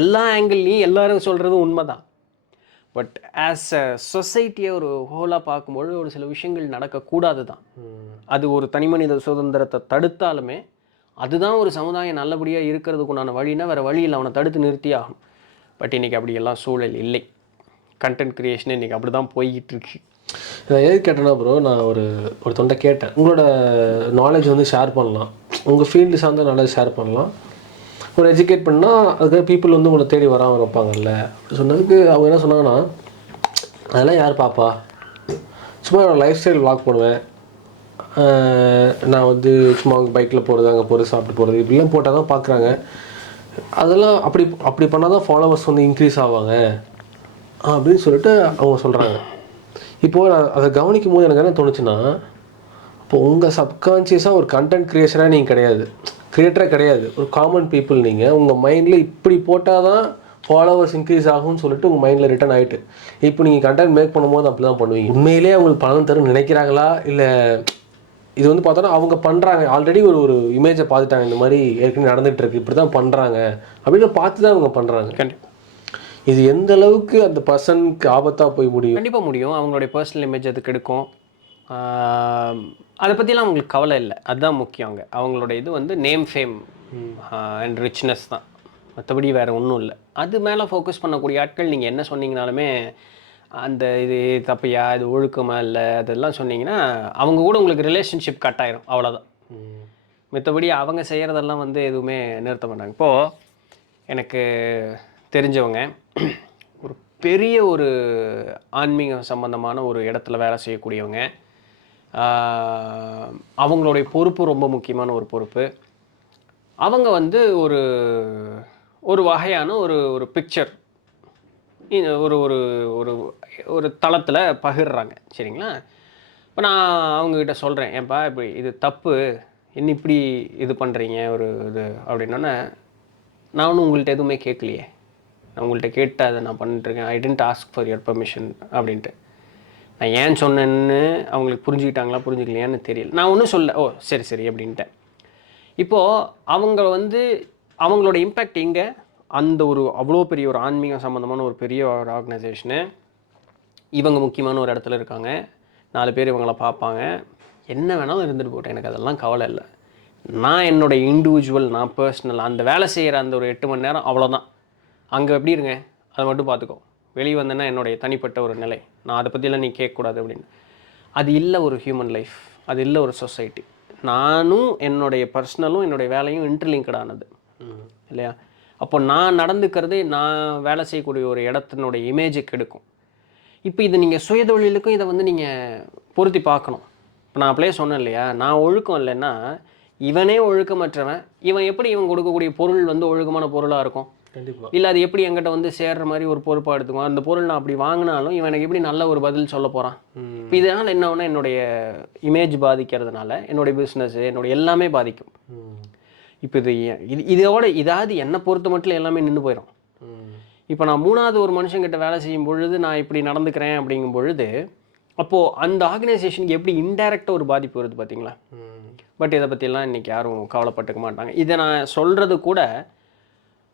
எல்லா ஆங்கிள்லையும் எல்லாரும் சொல்கிறது உண்மை தான். பட் ஆஸ் அ சொசைட்டியை ஒரு ஹோலாக பார்க்கும்பொழுது ஒரு சில விஷயங்கள் நடக்கக்கூடாது தான். அது ஒரு தனிமனித சுதந்திரத்தை தடுத்தாலுமே அதுதான் ஒரு சமுதாயம் நல்லபடியாக இருக்கிறதுக்குண்டான வழினா வேறு வழியில் அவனை தடுத்து நிறுத்தி ஆகும். பட் இன்றைக்கி அப்படியெல்லாம் சூழல் இல்லை. கண்டென்ட் க்ரியேஷன் இன்றைக்கி அப்படி தான் போய்கிட்டு இருக்கு. நான் எது கேட்டேன்னா ப்ரோ, நான் ஒரு தொண்டை கேட்டேன், உங்களோட நாலேஜ் வந்து ஷேர் பண்ணலாம், உங்கள் ஃபீல்டு சார்ந்த நாலேஜ் ஷேர் பண்ணலாம், ஒரு எஜுகேட் பண்ணால் அதுக்காக பீப்புள் வந்து உங்களை தேடி வராமல் வைப்பாங்கல்ல அப்படி சொன்னதுக்கு அவங்க என்ன சொன்னாங்கன்னா, அதெல்லாம் யார் பாப்பா, சும்மா என்னோடய லைஃப் ஸ்டைல் வாக் பண்ணுவேன், நான் வந்து சும்மா அவங்க பைக்கில் போகிறது, அங்கே போகிறது, சாப்பிட்டு போகிறது, இப்படிலாம் போட்டால் தான் பார்க்குறாங்க, அதெல்லாம் அப்படி பண்ணால் தான் ஃபாலோவர்ஸ் வந்து இன்க்ரீஸ் ஆவாங்க அப்படின்னு சொல்லிட்டு அவங்க சொல்கிறாங்க. இப்போது நான் அதை கவனிக்கும் போது எனக்கு என்ன தோணுச்சுன்னா, இப்போ உங்கள் சப்கான்ஷியஸாக ஒரு கண்டென்ட் க்ரியேஷனாக நீங்கள் கிடையாது, க்ரியேட்டராக கிடையாது, ஒரு காமன் பீப்புள். நீங்கள் உங்கள் மைண்டில் இப்படி போட்டால் தான் ஃபாலோவர்ஸ் இன்க்ரீஸ் ஆகும்னு சொல்லிட்டு உங்கள் மைண்டில் ரிட்டர்ன் ஆகிட்டு இப்போ நீங்கள் கண்டென்ட் மேக் பண்ணும்போது அப்படி தான் பண்ணுவீங்க. உண்மையிலேயே அவங்களுக்கு பலன் தரும் நினைக்கிறாங்களா, இல்லை இது வந்து பார்த்தோன்னா அவங்க பண்ணுறாங்க, ஆல்ரெடி ஒரு இமேஜை பார்த்துட்டாங்க, இந்த மாதிரி ஏற்கனவே நடந்துகிட்ருக்கு, இப்படி தான் பண்ணுறாங்க அப்படின்னு பார்த்து தான் அவங்க பண்ணுறாங்க. கண்டிப்பாக இது எந்த அளவுக்கு அந்த பர்சனுக்கு ஆபத்தாக போய் முடியும்? கண்டிப்பாக முடியும். அவங்களுடைய பர்சனல் இமேஜ் அதுக்கு எடுக்கும். அதை பற்றிலாம் அவங்களுக்கு கவலை இல்லை, அதுதான் முக்கியம். அவங்களோட இது வந்து நேம் ஃபேம் அண்ட் ரிச்னஸ் தான், மற்றபடி வேறு ஒன்றும் இல்லை. அது மேலே ஃபோக்கஸ் பண்ணக்கூடிய ஆட்கள் நீங்கள் என்ன சொன்னீங்கனாலுமே அந்த இது தப்பையா, இது ஒழுக்கமா இல்லை, அதெல்லாம் சொன்னீங்கன்னா அவங்க கூட உங்களுக்கு ரிலேஷன்ஷிப் கட் ஆயிரும், அவ்வளோதான். மற்றபடி அவங்க செய்கிறதெல்லாம் வந்து எதுவுமே நிறுத்த மாட்டாங்க. இப்போது எனக்கு தெரிஞ்சவங்க ஒரு பெரிய ஒரு ஆன்மீக சம்பந்தமான ஒரு இடத்துல வேலை செய்யக்கூடியவங்க. அவங்களுடைய பொறுப்பு ரொம்ப முக்கியமான ஒரு பொறுப்பு. அவங்க வந்து ஒரு வகையான ஒரு பிக்சர் ஒரு ஒரு ஒரு ஒரு தளத்தில் பகிர்றாங்க, சரிங்களா? இப்போ நான் அவங்கக்கிட்ட சொல்கிறேன், ஏன்பா இப்படி இது தப்பு, என்ன இப்படி இது பண்ணுறீங்க ஒரு இது அப்படின்னோடனே, நான் ஒன்றும் உங்கள்கிட்ட எதுவுமே கேட்கலையே, நான் உங்கள்கிட்ட கேட்டு அதை நான் பண்ணிட்டுருக்கேன், I tend ask for your permission அப்படின்ட்டு. நான் ஏன் சொன்னேன்னு அவங்களுக்கு புரிஞ்சுக்கிட்டாங்களா புரிஞ்சுக்கலையான்னு தெரியல. நான் ஒன்றும் சொல்ல, ஓ சரி சரி அப்படின்ட்டேன். இப்போது அவங்க வந்து அவங்களோட இம்பேக்ட் எங்கே, அந்த அவ்வளோ பெரிய ஒரு ஆன்மீக சம்மந்தமான ஒரு பெரிய ஒரு ஆர்கனைசேஷனு, இவங்க முக்கியமான ஒரு இடத்துல இருக்காங்க, 4 பேர் இவங்களை பார்ப்பாங்க, என்ன வேணாலும் இருந்துட்டு போட்டேன், எனக்கு அதெல்லாம் கவலை இல்லை. நான் என்னோடய இண்டிவிஜுவல், நான் பர்சனல் அந்த வேலை செய்கிற அந்த ஒரு 8 மணி நேரம் அவ்வளோதான். அங்கே எப்படி இருங்க அதை மட்டும் பார்த்துக்கோ, வெளியே வந்தேன்னா என்னுடைய தனிப்பட்ட ஒரு நிலை, நான் அதை பற்றிலாம் நீ கேட்கக்கூடாது அப்படின்னு. அது இல்லை ஒரு ஹியூமன் லைஃப், அது இல்லை ஒரு சொசைட்டி. நானும் என்னுடைய பர்சனலும் என்னுடைய வேலையும் இன்டர்லிங்க்டானது இல்லையா? அப்போ நான் நடந்துக்கிறது நான் வேலை செய்யக்கூடிய ஒரு இடத்தினுடைய இமேஜை கெடுக்கும். இப்போ இது நீங்கள் சுயதொழிலுக்கும் இதை வந்து நீங்கள் பொருத்தி பார்க்கணும். இப்போ நான் அப்படியே சொன்னேன் இல்லையா, நான் ஒழுக்கம் இல்லைன்னா இவனே ஒழுக்கமற்றவன், இவன் எப்படி இவன் கொடுக்கக்கூடிய பொருள் வந்து ஒழுக்கமான பொருளாக இருக்கும்? கண்டிப்பாக இல்லை. அது எப்படி என்கிட்ட வந்து சேர்ற மாதிரி ஒரு பொறுப்பாக எடுத்துக்குவான்? அந்த பொருள் நான் அப்படி வாங்கினாலும் இவன் எனக்கு எப்படி நல்ல ஒரு பதில் சொல்ல போகிறான்? இப்போ இதனால் என்ன ஒன்று, என்னுடைய இமேஜ் பாதிக்கிறதுனால என்னுடைய பிஸ்னஸ்ஸு என்னுடைய எல்லாமே பாதிக்கும். இப்போ இதாவது என்னை பொறுத்த மட்டும் எல்லாமே நின்று போயிடும். இப்போ நான் 3வது ஒரு மனுஷங்கிட்ட வேலை செய்யும் பொழுது நான் இப்படி நடந்துக்கிறேன் அப்படிங்கும் பொழுது, அப்போது அந்த ஆர்கனைசேஷனுக்கு எப்படி இன்டைரக்டாக ஒரு பாதிப்பு வருது பார்த்தீங்களா? பட் இதை பற்றிலாம் இன்றைக்கி யாரும் கவலைப்பட்டுக்க மாட்டாங்க. இதை நான் சொல்கிறது கூட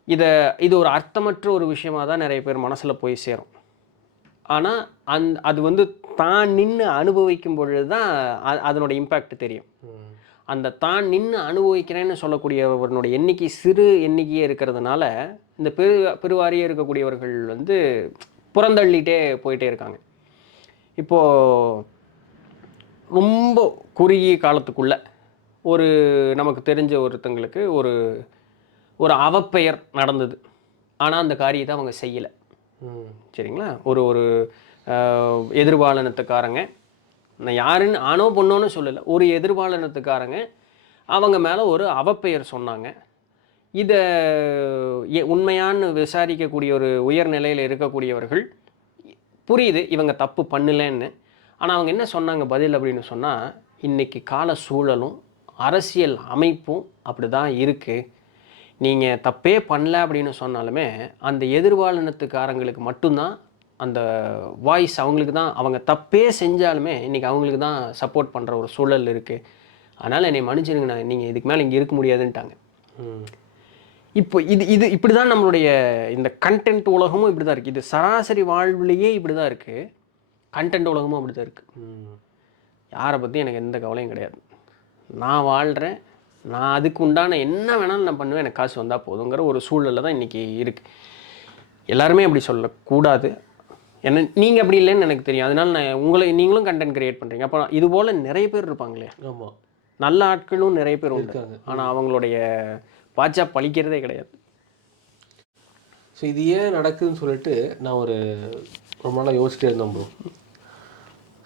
இது ஒரு அர்த்தமற்ற ஒரு விஷயமாக தான் நிறைய பேர் மனசில் போய் சேரும். ஆனால் அது வந்து தான் நின்று அனுபவிக்கும் பொழுது தான் அதனோட இம்பேக்ட் தெரியும். அந்த தான் நின்று அனுபவிக்கிறேன்னு சொல்லக்கூடியவர்களுடைய எண்ணிக்கை சிறு எண்ணிக்கையே இருக்கிறதுனால இந்த பெருவாரியே இருக்கக்கூடியவர்கள் வந்து புறந்தள்ளிகிட்டே போயிட்டே இருக்காங்க. இப்போது ரொம்ப குறுகிய காலத்துக்குள்ளே நமக்கு தெரிஞ்ச ஒருத்தங்களுக்கு ஒரு அவப்பெயர் நடந்தது. ஆனால் அந்த காரியத்தை அவங்க செய்யலை, சரிங்களா? ஒரு எதிர்பாலினத்துக்காரங்க, நான் யாருன்னு ஆணோ பொண்ணோன்னு சொல்லலை, ஒரு எதிர்பாலினத்துக்காரங்க அவங்க மேலே ஒரு அவப்பெயர் சொன்னாங்க. இதை உண்மையான்னு விசாரிக்கக்கூடிய ஒரு உயர்நிலையில் இருக்கக்கூடியவர்கள் புரியுது இவங்க தப்பு பண்ணலன்னு. ஆனால் அவங்க என்ன சொன்னாங்க பதில் அப்படின்னு சொன்னால், இன்றைக்கி கால சூழலும் அரசியல் அமைப்பும் அப்படி தான் இருக்குது, நீங்கள் தப்பே பண்ணல அப்படின்னு சொன்னாலுமே அந்த எதிர்பாலினத்துக்காரங்களுக்கு மட்டும்தான் அந்த வாய்ஸ் அவங்களுக்கு தான், அவங்க தப்பே செஞ்சாலுமே இன்றைக்கி அவங்களுக்கு தான் சப்போர்ட் பண்ணுற ஒரு சூழல் இருக்குது. அதனால் என்னை மன்னிச்சிருங்க, நீங்கள் இதுக்கு மேலே இங்கே இருக்க முடியாதுன்ட்டாங்க. இப்போ இது இது இப்படி தான் நம்மளுடைய இந்த கண்டென்ட் உலகமும் இப்படி தான் இருக்குது. இது சராசரி வாழ்வுலேயே இப்படி தான் இருக்குது. கண்டென்ட் உலகமும் அப்படி தான் இருக்குது. யாரை பற்றி எனக்கு எந்த கவலையும் கிடையாது. நான் வாழ்கிறேன், நான் அதுக்கு உண்டான என்ன வேணாலும் நான் பண்ணுவேன், எனக்கு காசு வந்தால் போதுங்கிற ஒரு சூழலில் தான் இன்றைக்கி இருக்குது. எல்லாருமே அப்படி சொல்லக்கூடாது. என்ன நீங்கள் அப்படி இல்லைன்னு எனக்கு தெரியும். அதனால் நான் நீங்களும் கண்டென்ட் கிரியேட் பண்ணுறீங்க. அப்போ இது போல் நிறைய பேர் இருப்பாங்களே. ஆமாம், நல்ல ஆட்களும் நிறைய பேர் இருக்காங்க. ஆனால் அவங்களுடைய பாச்சா பழிக்கிறதே கிடையாது. ஸோ இது ஏன் நடக்குதுன்னு சொல்லிட்டு நான் ரொம்ப நாளாக யோசிச்சிட்டே இருந்தேன் ப்ரோ.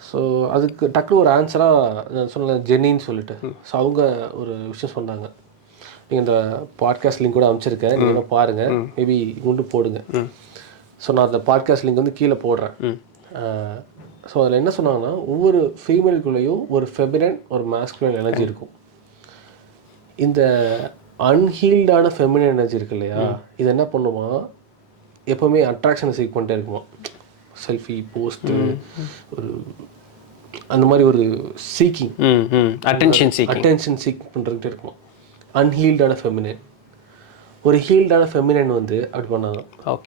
ஸோ அதுக்கு டக்குனு ஒரு ஆன்சராக நான் சொன்ன ஜென்னின்னு சொல்லிட்டு, ஸோ அவங்க ஒரு விஷயம் சொன்னாங்க. நீங்கள் இந்த பாட்காஸ்ட் லிங்க் கூட அனுப்பிச்சிருக்கேன், நீங்கள் பாருங்கள், மேபி கொண்டு போடுங்க. ஸோ நான் அந்த பாட்காஸ்ட் லிங்க் வந்து கீழே போடுறேன். ஸோ அதில் என்ன சொன்னாங்கன்னா, ஒவ்வொரு ஃபீமேலுக்குள்ளேயும் ஒரு ஃபெமினன் ஒரு மாஸ்குலின் எனர்ஜி இருக்கும். இந்த அன்ஹீல்டான ஃபெமினன் எனர்ஜி இருக்கு இல்லையா, இது என்ன பண்ணுமா, எப்போவுமே அட்ராக்ஷனை சீக் பண்ணிட்டே இருக்குமா. செல்ஃபி போஸ்ட்டு ஒரு அந்த மாதிரி ஒரு சீக்கிங், அட்டென்ஷன் சீக் பண்ணுறதுக்கிட்டே இருக்குமா அன்ஹீல்டான ஃபெமினன். ஒரு ஹீல்டான ஃபெமினன் வந்து அப்படி பண்ணாங்க.